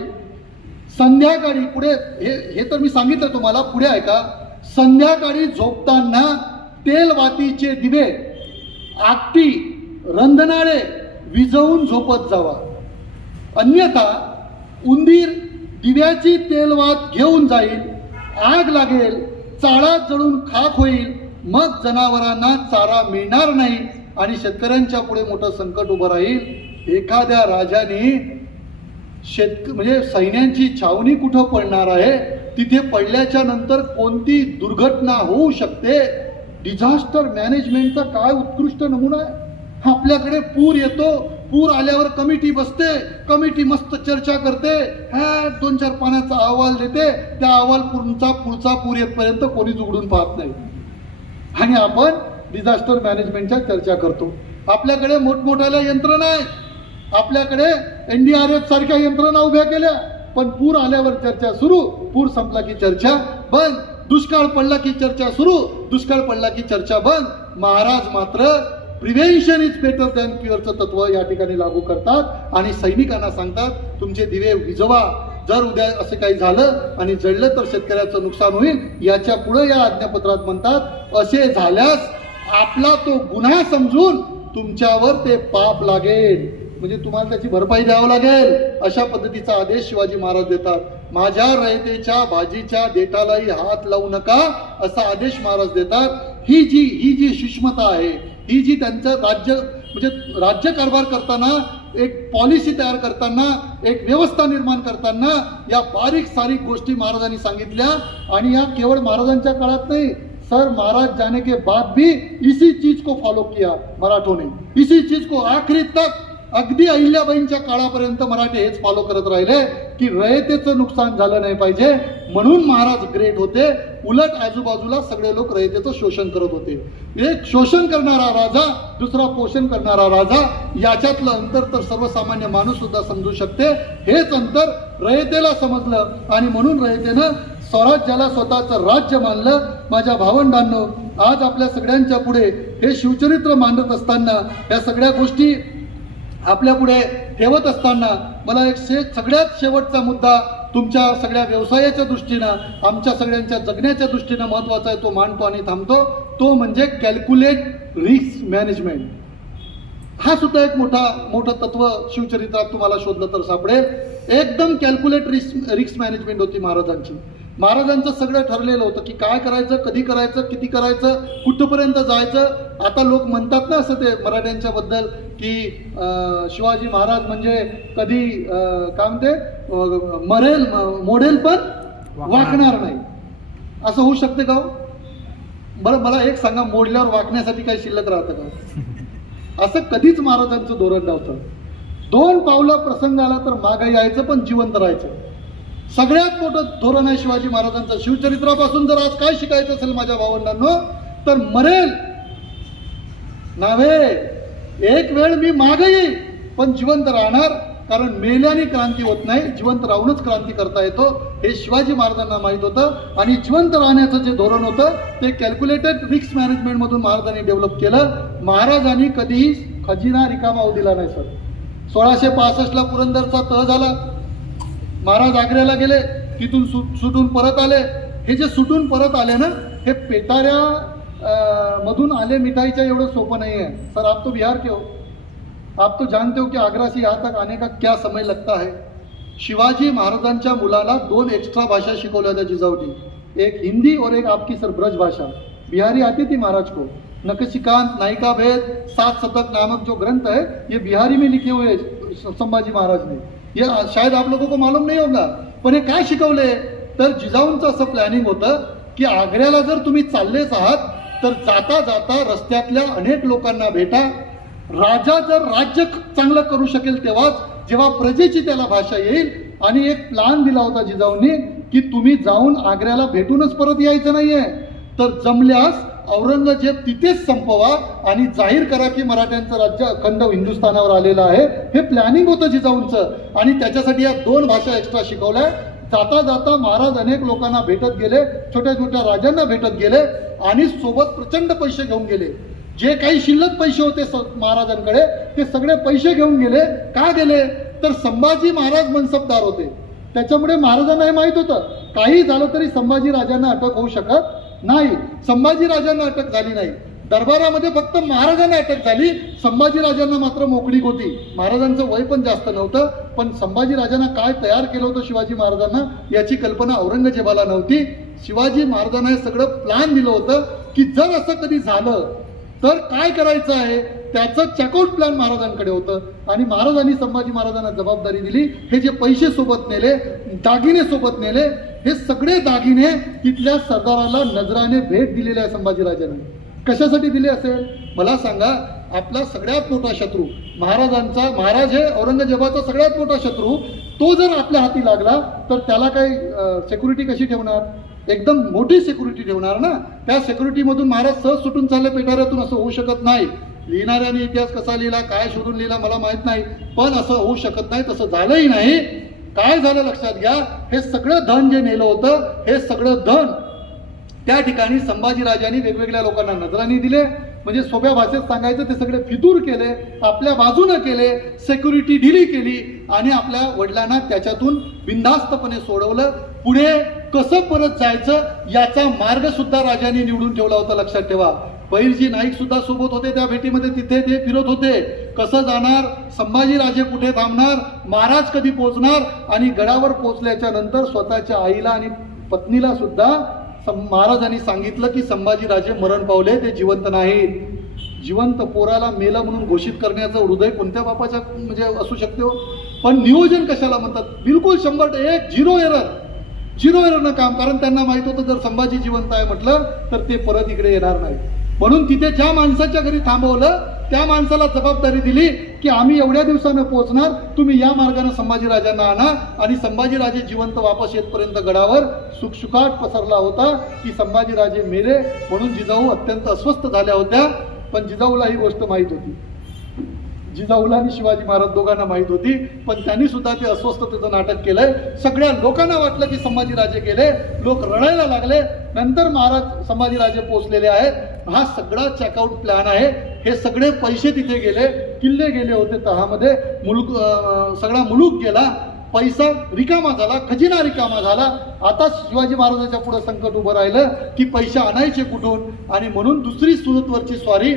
संध्याकाळी पुढे हे तर मी सांगितलं तुम्हाला, पुढे ऐका. संध्याकाळी झोपताना तेलवातीचे दिवे, आगटी, रंधनाळे विझवून झोपत जावा. अन्यथा उंदीर दिव्याची तेलवात घेऊन जाईल, आग लागेल, चाळा जळून खाक होईल, मग जनावरांना चारा मिळणार नाही आणि शेतकऱ्यांच्या पुढे मोठं संकट उभं राहील. एखाद्या राजाने म्हणजे सैन्यांची छावणी कुठं पडणार आहे, तिथे पडल्याच्या नंतर कोणती दुर्घटना होऊ शकते. डिझास्टर मॅनेजमेंटचा काय उत्कृष्ट नमुना आहे. आपल्याकडे पूर येतो, पूर आल्यावर कमिटी बसते, कमिटी मस्त चर्चा करते, 2-4 पाण्याचा अहवाल देते. त्या अहवाल पुढचा पूर येतपर्यंत कोणीच उघडून पाहत नाही. आणि आपण डिझास्टर मॅनेजमेंटच्या चर्चा करतो. आपल्याकडे मोठमोठ्या यंत्रणा आहेत, आपल्याकडे NDRF सारख्या यंत्रणा उभ्या केल्या, पण पूर आल्यावर चर्चा सुरू, पूर संपला की चर्चा बंद. दुष्काळ पडला की चर्चा सुरू, दुष्काळ पडला की चर्चा बंद. महाराज मात्र प्रिव्हेन्शन इज बेटर दॅन क्युअरचं तत्व या ठिकाणी लागू करतात आणि सैनिकांना सांगतात, तुमचे दिवे विझवा. जर उद्या असं काही झालं आणि जळलं तर शेतकऱ्याचं नुकसान होईल. याच्या पुढे या आज्ञापत्रात म्हणतात, असे झाल्यास आपला तो गुन्हा समजून तुमच्यावर ते पाप लागेल, म्हणजे तुम्हाला त्याची भरपाई द्यावं लागेल. अशा पद्धतीचा आदेश शिवाजी महाराज देतात. माझ्या रयतेच्या भाजीच्या देठालाही हात लावू नका असा आदेश महाराज देतात. ही जी सूक्ष्मता आहे, ही जी त्यांचं राज्य कारभार करताना, एक पॉलिसी तयार करताना, एक व्यवस्था निर्माण करताना या बारीक सारीक गोष्टी महाराजांनी सांगितल्या. आणि या केवळ महाराजांच्या काळात नाही, सर महाराज जाने के बाद भी इसी चीज को फॉलो किया मराठों ने, इसी चीज को आखिरी तक अगदी अहिल्याबाईंच्या काळापर्यंत मराठे हेच फॉलो करत राहिले की रयतेचं नुकसान झालं नाही पाहिजे म्हणून महाराज ग्रेट होते. उलट आजूबाजूला सगळे लोक रयतेचं शोषण करत होते. एक शोषण करणारा राजा, दुसरा पोषण करणारा राजा, याच्यातलं अंतर तर सर्वसामान्य माणूस सुद्धा समजू शकते. हेच अंतर रयतेला समजलं आणि म्हणून रयतेनं स्वराज्याला स्वतःचं राज्य मानलं. माझ्या भावंडांनो, आज आपल्या सगळ्यांच्या पुढे हे शिवचरित्र मांडत असताना, या सगळ्या गोष्टी आपल्या पुढे ठेवत असताना मला एक सगळ्यात शेवटचा मुद्दा तुमच्या सगळ्या व्यवसायाच्या दृष्टीनं, आमच्या सगळ्यांच्या जगण्याच्या दृष्टीनं महत्त्वाचा आहे, तो मांडतो आणि थांबतो. तो म्हणजे कॅल्क्युलेट रिस्क मॅनेजमेंट. हा सुद्धा एक मोठं तत्व शिवचरित्रात तुम्हाला शोधलं तर सापडेल. एकदम कॅल्क्युलेट रिस्क मॅनेजमेंट होती महाराजांची. महाराजांचं सगळं ठरलेलं होतं की काय करायचं, कधी करायचं, किती करायचं, कुठपर्यंत जायचं. आता लोक म्हणतात ना असं ते मराठ्यांच्या बद्दल की शिवाजी महाराज म्हणजे कधी काय म्हणते मोडेल पण वाकणार नाही. असं होऊ शकते का? बरं मला एक सांगा, मोडल्यावर वाकण्यासाठी काही शिल्लक राहतं का? असं कधीच महाराजांचं धोरण नव्हतं. 2 पावलं प्रसंग आला तर मागे यायचं पण जिवंत राहायचं. सगळ्यात मोठं धोरण आहे शिवाजी महाराजांचं. शिवचरित्रापासून जर आज काय शिकायचं असेल माझ्या भावंडांनो, तर मरेल नावे, एक वेळ मी मागे येईल पण जिवंत राहणार. कारण मेल्याने क्रांती होत नाही, जिवंत राहूनच क्रांती करता येतो हे शिवाजी महाराजांना माहीत होतं. आणि जिवंत राहण्याचं जे धोरण होतं ते कॅल्क्युलेटेड रिस्क मॅनेजमेंटमधून महाराजांनी डेव्हलप केलं. महाराजांनी कधीही खजिना रिकामा होऊ दिला नाही. सर 1665ला पुरंदरचा तह झाला. महाराज आग्र्याला गेले, तिथून सुटून परत आले. हे जे सुटून परत आले ना, हे पेटाऱ्या मधून आले मिठाईच्या एवढं सोपं नाही आहे. सर आप तो बिहार के हो, आप तो जानते हो कि आगरा से यहाँ तक आने का क्या समय लगता है. शिवाजी महाराजांच्या मुलाला 2 एक्स्ट्रा भाषा शिकवल्या होत्या जिजाऊनी, एक हिंदी और एक आपकी सर ब्रज भाषा. बिहारी आती थी महाराज को. नखशिकांत, नायिका भेद, 7 शतक नामक जो ग्रंथ है ये बिहारी में लिखे हुए संभाजी महाराज ने. ये शायद आप लोगों को मालूम नहीं होगा. पण हे काय शिकवले, तर जिजाऊंचं असं प्लॅनिंग होतं की आग्र्याला जर तुम्ही चाललेच आहात तर जाता जाता रस्त्यातल्या अनेक लोकांना भेटा. राजा जर राज्य चांगलं करू शकेल तेव्हाच, जेव्हा प्रजेची त्याला भाषा येईल. आणि एक प्लान दिला होता जिजाऊंनी की तुम्ही जाऊन आग्र्याला भेटूनच परत यायचं नाहीये, तर जमल्यास औरंगजेब तिथेच संपवा आणि जाहीर करा की मराठ्यांचं राज्य अखंड हिंदुस्थानावर आलेलं आहे. हे प्लॅनिंग होतं जिजाऊंचं. आणि त्याच्यासाठी या 2 भाषा एक्स्ट्रा शिकवल्या. जाता जाता महाराज अनेक लोकांना भेटत गेले, छोट्या छोट्या राजांना भेटत गेले आणि सोबत प्रचंड पैसे घेऊन गेले. जे काही शिल्लक पैसे होते महाराजांकडे ते सगळे पैसे घेऊन गेले. का गेले, तर संभाजी महाराज मनसबदार होते. त्याच्यामुळे महाराजांना हे माहित होतं काही झालं तरी संभाजी राजांना अटक होऊ शकत नाही. संभाजी राजांना अटक झाली नाही. दरबारामध्ये फक्त महाराजांना अटक झाली, संभाजी राजांना मात्र मोकळीक होती. महाराजांचं वय पण जास्त नव्हतं, पण संभाजी राजांना काय तयार केलं होतं शिवाजी महाराजांना याची कल्पना औरंगजेबाला नव्हती. शिवाजी महाराजांना हे सगळं प्लॅन दिलं होतं की जर असं कधी झालं तर काय करायचं आहे, त्याचं चेकआउट प्लॅन महाराजांकडे होतं. आणि महाराजांनी संभाजी महाराजांना जबाबदारी दिली. हे जे पैसे सोबत नेले, दागिने सोबत नेले, हे सगळे दागिने तिथल्या सरदाराला नजराने भेट दिलेले आहे संभाजीराजांनी. कशासाठी दिले असेल मला सांगा. आपला सगळ्यात मोठा शत्रू महाराजांचा, महाराज हे औरंगजेबाचा सगळ्यात मोठा शत्रू, तो जर आपल्या हाती लागला तर त्याला काही सिक्युरिटी कशी ठेवणार, एकदम मोठी सिक्युरिटी ठेवणार ना. त्या सिक्युरिटीमधून महाराज सहज सुटून चालले पेटाऱ्यातून, असं होऊ शकत नाही. लिहिणाऱ्याने इतिहास कसा लिहिला, काय शोधून लिहिला मला माहित नाही, पण असं होऊ शकत नाही. तसं झालंही नाही. काय झालं लक्षात घ्या, हे सगळं धन जे नेलं होतं, हे सगळं धन त्या ठिकाणी संभाजीराजांनी वेगवेगळ्या लोकांना नजराने दिले. म्हणजे सोप्या भाषेत सांगायचं ते सगळे फितूर केले, आपल्या बाजूनं केले, सिक्युरिटी ढिली केली आणि आपल्या वडिलांना त्याच्यातून बिनधास्तपणे सोडवलं. पुढे कसं परत जायचं याचा मार्ग सुद्धा राजांनी निवडून ठेवला होता. लक्षात ठेवा, बैरजी नाईक सुद्धा सोबत होते त्या भेटीमध्ये. तिथे ते फिरत होते. कसं जाणार, संभाजीराजे कुठे थांबणार, महाराज कधी पोहोचणार. आणि गडावर पोहोचल्याच्या नंतर स्वतःच्या आईला आणि पत्नीला सुद्धा महाराजांनी सांगितलं की संभाजीराजे मरण पावले, ते जिवंत नाहीत. जिवंत पोराला मेला म्हणून घोषित करण्याचं हृदय कोणत्या बापाच्या म्हणजे असू शकते हो. पण नियोजन कशाला म्हणतात, बिलकुल 100% झिरो एररनं काम. कारण त्यांना माहित होतं जर संभाजी जिवंत आहे म्हटलं तर ते परत इकडे येणार नाही. म्हणून तिथे ज्या माणसाच्या घरी थांबवलं त्या माणसाला जबाबदारी दिली की आम्ही एवढ्या दिवसानं पोहोचणार, तुम्ही या मार्गाने संभाजीराजांना आणा. आणि संभाजीराजे जिवंत वापस येतपर्यंत गडावर सुखसुखाट पसरला होता की संभाजीराजे मेले म्हणून जिजाऊ अत्यंत अस्वस्थ झाल्या होत्या. पण जिजाऊला ही गोष्ट माहीत होती, जिजाऊला आणि शिवाजी महाराज दोघांना माहीत होती. पण त्यांनी सुद्धा ते अस्वस्थतेचं नाटक केलंय. सगळ्या लोकांना वाटलं की संभाजीराजे गेले, लोक रडायला लागले. नंतर महाराज संभाजीराजे पोहोचलेले आहेत. हा सगळा चेकआउट प्लॅन आहे. हे सगळे पैसे तिथे गेले, किल्ले गेले होते तहामध्ये, सगळा मुलूक गेला, पैसा रिकामा झाला, खजिना रिकामा झाला. आता शिवाजी महाराजांच्या पुढे संकट उभं राहिलं की पैसे आणायचे कुठून. आणि म्हणून दुसरी सुरतवरची स्वारी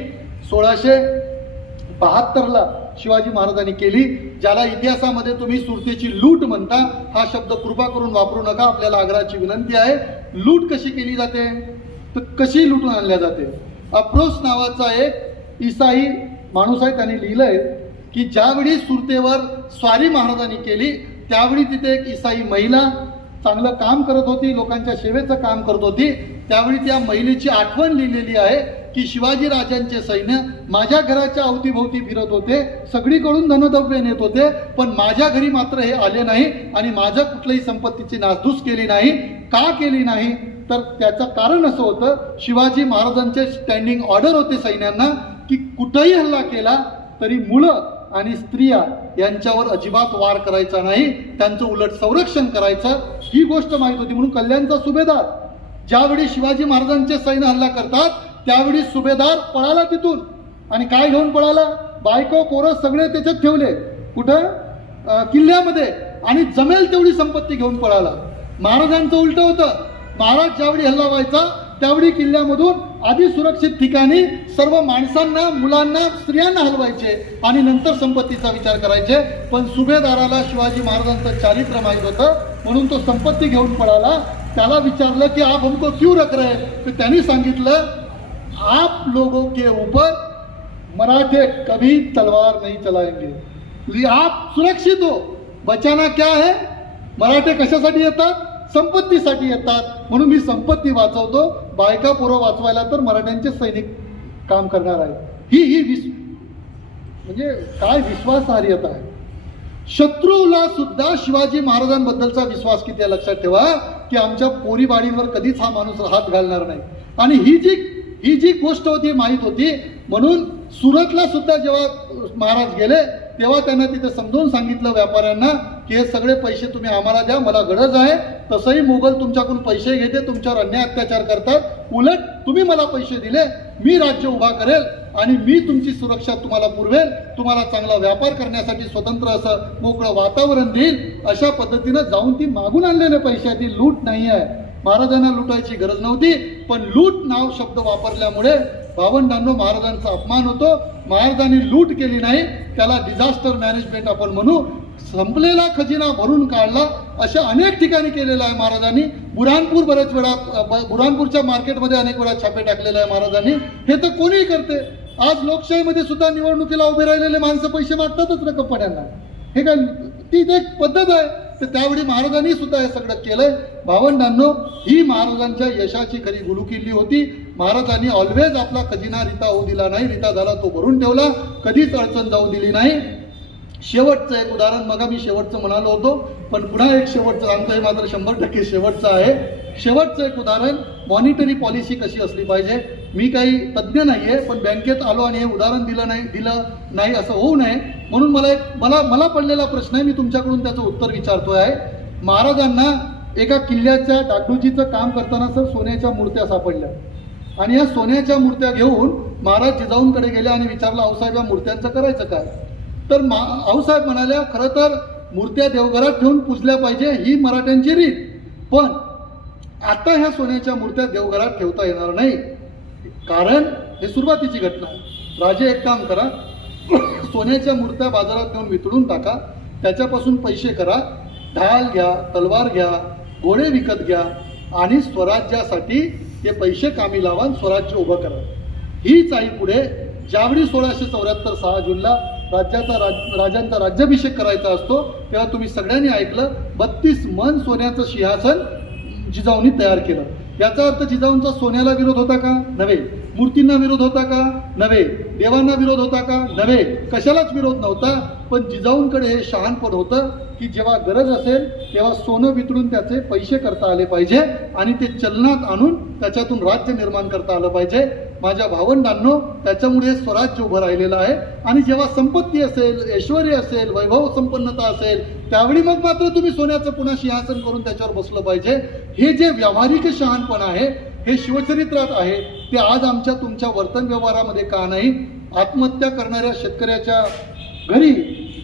1672ला शिवाजी महाराजांनी केली, ज्याला इतिहासामध्ये तुम्ही सुरतेची लूट म्हणता. हा शब्द कृपा करून वापरू नका, आपल्याला आग्रहाची विनंती आहे. लूट कशी केली जाते तर कशी लुटून आणल्या जाते. अप्रोस नावाचा एक ईसाई माणूस आहे, त्याने लिहिलंय की ज्यावेळी सुरतेवर स्वारी महाराजांनी केली त्यावेळी तिथे एक ईसाई महिला चांगलं काम करत होती, लोकांच्या सेवेचं काम करत होती. त्यावेळी त्या महिलेची आठवण लिहिलेली आहे की शिवाजी राजांचे सैन्य माझ्या घराच्या अवतीभोवती फिरत होते, सगळीकडून धनद्रव्य नेत होते, पण माझ्या घरी मात्र हे आले नाही आणि माझ्या कुठल्याही संपत्तीची नासधूस केली नाही. का केली नाही तर त्याचं कारण असं होतं, शिवाजी महाराजांचे स्टँडिंग ऑर्डर होते सैन्यांना की कुठेही हल्ला केला तरी मुलं आणि स्त्रिया यांच्यावर अजिबात वार करायचा नाही, त्यांचं उलट संरक्षण करायचं. ही गोष्ट माहीत होती. म्हणून कल्याणचा सुभेदार ज्यावेळी शिवाजी महाराजांचे सैन्य हल्ला करतात त्यावेळी सुभेदार पळाला तिथून. आणि काय घेऊन पळाला, बायको पोरं सगळे त्याच्यात ठेवले कुठं, किल्ल्यामध्ये, आणि जमेल तेवढी संपत्ती घेऊन पळाला. महाराजांचं उलट होतं. महाराज ज्यावेळी हल्ला व्हायचा त्यावेळी किल्ल्यामधून आधी सुरक्षित ठिकाणी सर्व माणसांना, मुलांना, स्त्रियांना हलवायचे आणि नंतर संपत्तीचा विचार करायचे. पण सुभेदाराला शिवाजी महाराजांचं चारित्र्य माहीत होतं म्हणून तो संपत्ती घेऊन पळाला. त्याला विचारलं की आप हमको क्यों रख रहे, तर त्यांनी सांगितलं आप लोगों के ऊपर मराठे कभी तलवार नहीं चलाएंगे, आप सुरक्षित हो. बचाना क्या है, मराठे कशासाठी येतात, संपत्तीसाठी येतात, म्हणून मी संपत्ती वाचवतो, बायका पोरं वाचवायला तर मराठ्यांचे सैनिक काम करणार आहेत. ही म्हणजे काय विश्वासार्हता आहे. शत्रूला सुद्धा शिवाजी महाराजांबद्दलचा विश्वास किती आहे लक्षात ठेवा की आमच्या पोरीबाळींवर कधीच हा माणूस हात घालणार नाही. आणि ही जी गोष्ट होती माहीत होती. म्हणून सुरतला सुद्धा जेव्हा महाराज गेले तेव्हा त्यांना तिथे समजावून सांगितलं व्यापाऱ्यांना की हे सगळे पैसे तुम्ही आम्हाला द्या, मला गरज आहे. तसंही मोगल तुमच्याकडून पैसे घेते, तुमच्यावर अन्याय अत्याचार करतात. उलट तुम्ही मला पैसे दिले, मी राज्य उभा करेल आणि मी तुमची सुरक्षा तुम्हाला पुरवेल, तुम्हाला चांगला व्यापार करण्यासाठी स्वतंत्र असं मोकळं वातावरण देईल. अशा पद्धतीनं जाऊन ती मागून आणलेले पैसे, ती लूट नाही आहे. महाराजांना लुटायची गरज नव्हती, पण लूट नाव शब्द वापरल्यामुळे भावंडांनो महाराजांचा अपमान होतो. महाराजांनी लूट केली नाही, त्याला डिझास्टर मॅनेजमेंट आपण म्हणू. संपलेला खजिना भरून काढला, अशा अनेक ठिकाणी केलेलं आहे महाराजांनी. बुरहानपूर बरेच वेळा, बुरहानपूरच्या मार्केटमध्ये अनेक वेळा छापे टाकलेले आहे महाराजांनी. हे तर कोणीही करते. आज लोकशाहीमध्ये सुद्धा निवडणुकीला उभे राहिलेले माणसं पैसे मागतातच ना कंपन्यांना. हे काय ती एक पद्धत आहे. तर त्यावेळी महाराजांनी सुद्धा हे सगळं केलंय. भावंडांनो, ही महाराजांच्या यशाची खरी गुलुकिल्ली होती. महाराजांनी ऑलवेज आपला खजिना रिता होऊ दिला नाही, रिता झाला तो भरून ठेवला, कधीच अडचण जाऊ दिली नाही. शेवटचं एक उदाहरण, मग मी शेवटचं म्हणालो होतो पण पुन्हा एक शेवटचं सांगतोय, मात्र 100% शेवटचं आहे. शेवटचं एक उदाहरण, मॉनिटरी पॉलिसी कशी असली पाहिजे. मी काही तज्ज्ञ नाही आहे, पण बँकेत आलो आणि हे उदाहरण दिलं नाही असं होऊ नये म्हणून मला पडलेला प्रश्न आहे, मी तुमच्याकडून त्याचं उत्तर विचारतोय आहे. महाराजांना एका किल्ल्याच्या डागडुजीचं काम करताना सर सोन्याच्या मूर्त्या सापडल्या आणि या सोन्याच्या मूर्त्या घेऊन महाराज जिजाऊंकडे गेले आणि विचारलं आऊसाहेब या मूर्त्यांचं करायचं काय. तर आऊसाहेब म्हणाल्या खरं तर मूर्त्या देवघरात ठेवून पूजल्या पाहिजे, ही मराठ्यांची रीत, पण आता ह्या सोन्याच्या मूर्त्या देवघरात ठेवता येणार नाही, कारण हे सुरुवातीची घटना आहे. राजे एक काम करा, सोन्याच्या मूर्त्या बाजारात नेऊन वितळून टाका, त्याच्यापासून पैसे करा, ढाल घ्या, तलवार घ्या, घोडे विकत घ्या आणि स्वराज्यासाठी ते पैसे कामी लावा, स्वराज्य उभं करा. हीच आई पुढे ज्यावेळी 1674 6 जूनला राजांचा राज्याभिषेक करायचा असतो तेव्हा तुम्ही सगळ्यांनी ऐकलं 32 मन सोन्याचं सिंहासन जिजाऊंनी तयार केलं. याचा अर्थ जिजाऊंचा सोन्याला विरोध होता का? नव्हे. मूर्तींना विरोध होता का? नव्हे. देवांना विरोध होता का? नव्हे. कशालाच विरोध नव्हता. पण जिजाऊंकडे हे शहाणपण होतं की जेव्हा गरज असेल तेव्हा सोनं वितळून त्याचे पैसे करता आले पाहिजे आणि ते चलनात आणून त्याच्यातून राज्य निर्माण करता आलं पाहिजे. माझ्या भावंडांनो, त्याच्यामुळे स्वराज्य उभं राहिलेलं आहे. आणि जेव्हा संपत्ती असेल, ऐश्वर्य असेल, वैभव संपन्नता असेल, त्यावेळी मग मात्र तुम्ही सोन्याचं पुन्हा सिंहासन करून त्याच्यावर बसलं पाहिजे. हे जे व्यावहारिक शहाणपण आहे, हे शिवचरित्रात आहे, ते आज आमच्या तुमच्या वर्तन व्यवहारामध्ये का नाही? आत्महत्या करणाऱ्या शेतकऱ्याच्या घरी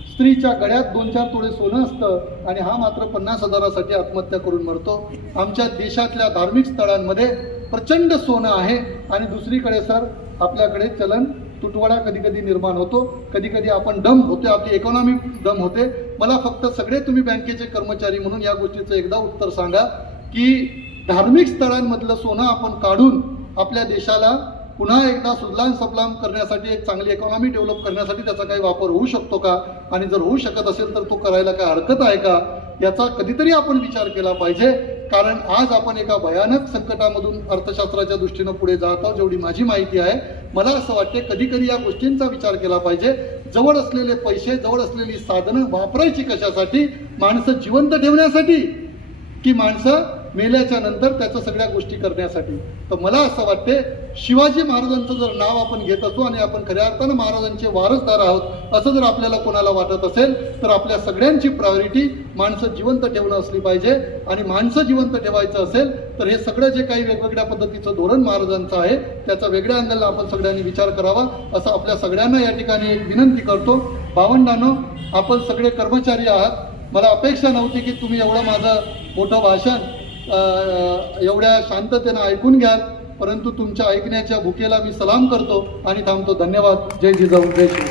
स्त्रीच्या गळ्यात 2-4 तोळे सोनं असतं आणि हा मात्र 50,000साठी आत्महत्या करून मरतो. आमच्या देशातल्या धार्मिक स्थळांमध्ये प्रचंड सोनं आहे आणि दुसरीकडे सर आपल्याकडे चलन तुटवडा कधी कधी निर्माण होतो. कधी कधी आपण डम होते, आपली इकॉनॉमी डम होते. मला फक्त सगळे तुम्ही बँकेचे कर्मचारी म्हणून या गोष्टीचं एकदा उत्तर सांगा की धार्मिक स्थळांमधलं सोनं आपण काढून आपल्या देशाला पुन्हा एकदा सुजलाम सफलाम करण्यासाठी, एक चांगली इकॉनॉमी डेव्हलप करण्यासाठी त्याचा काही वापर होऊ शकतो का? आणि जर होऊ शकत असेल तर तो करायला काय हरकत आहे का? याचा कधीतरी आपण विचार केला पाहिजे. कारण आज आपण एका भयानक संकटामधून अर्थशास्त्राच्या दृष्टीनं पुढे जात आहोत, जेवढी माझी माहिती आहे. मला असं वाटते कधी कधी या गोष्टींचा विचार केला पाहिजे. जवळ असलेले पैसे, जवळ असलेली साधनं वापरायची कशासाठी? माणसं जिवंत ठेवण्यासाठी की माणसं मेल्याच्या नंतर त्याच्या सगळ्या गोष्टी करण्यासाठी? तर मला असं वाटते शिवाजी महाराजांचं जर नाव आपण घेत असू आणि आपण खऱ्या अर्थानं महाराजांचे वारसदार आहोत असं जर आपल्याला कोणाला वाटत असेल तर आपल्या सगळ्यांची प्रायोरिटी माणसं जिवंत ठेवणं असली पाहिजे. आणि माणसं जिवंत ठेवायचं असेल तर हे सगळं जे काही वेगवेगळ्या पद्धतीचं धोरण महाराजांचं आहे त्याचा वेगळ्या अँगलला आपण सगळ्यांनी विचार करावा असं आपल्या सगळ्यांना या ठिकाणी एक विनंती करतो. भावंडांनो, आपण सगळे कर्मचारी आहात. मला अपेक्षा नव्हती की तुम्ही एवढं माझं मोठं भाषण एवढ्या शांततेनं ऐकून घ्याल, परंतु तुमच्या ऐकण्याच्या भुकेला मी सलाम करतो आणि थांबतो. धन्यवाद. जय जिजाऊ, जय शिव.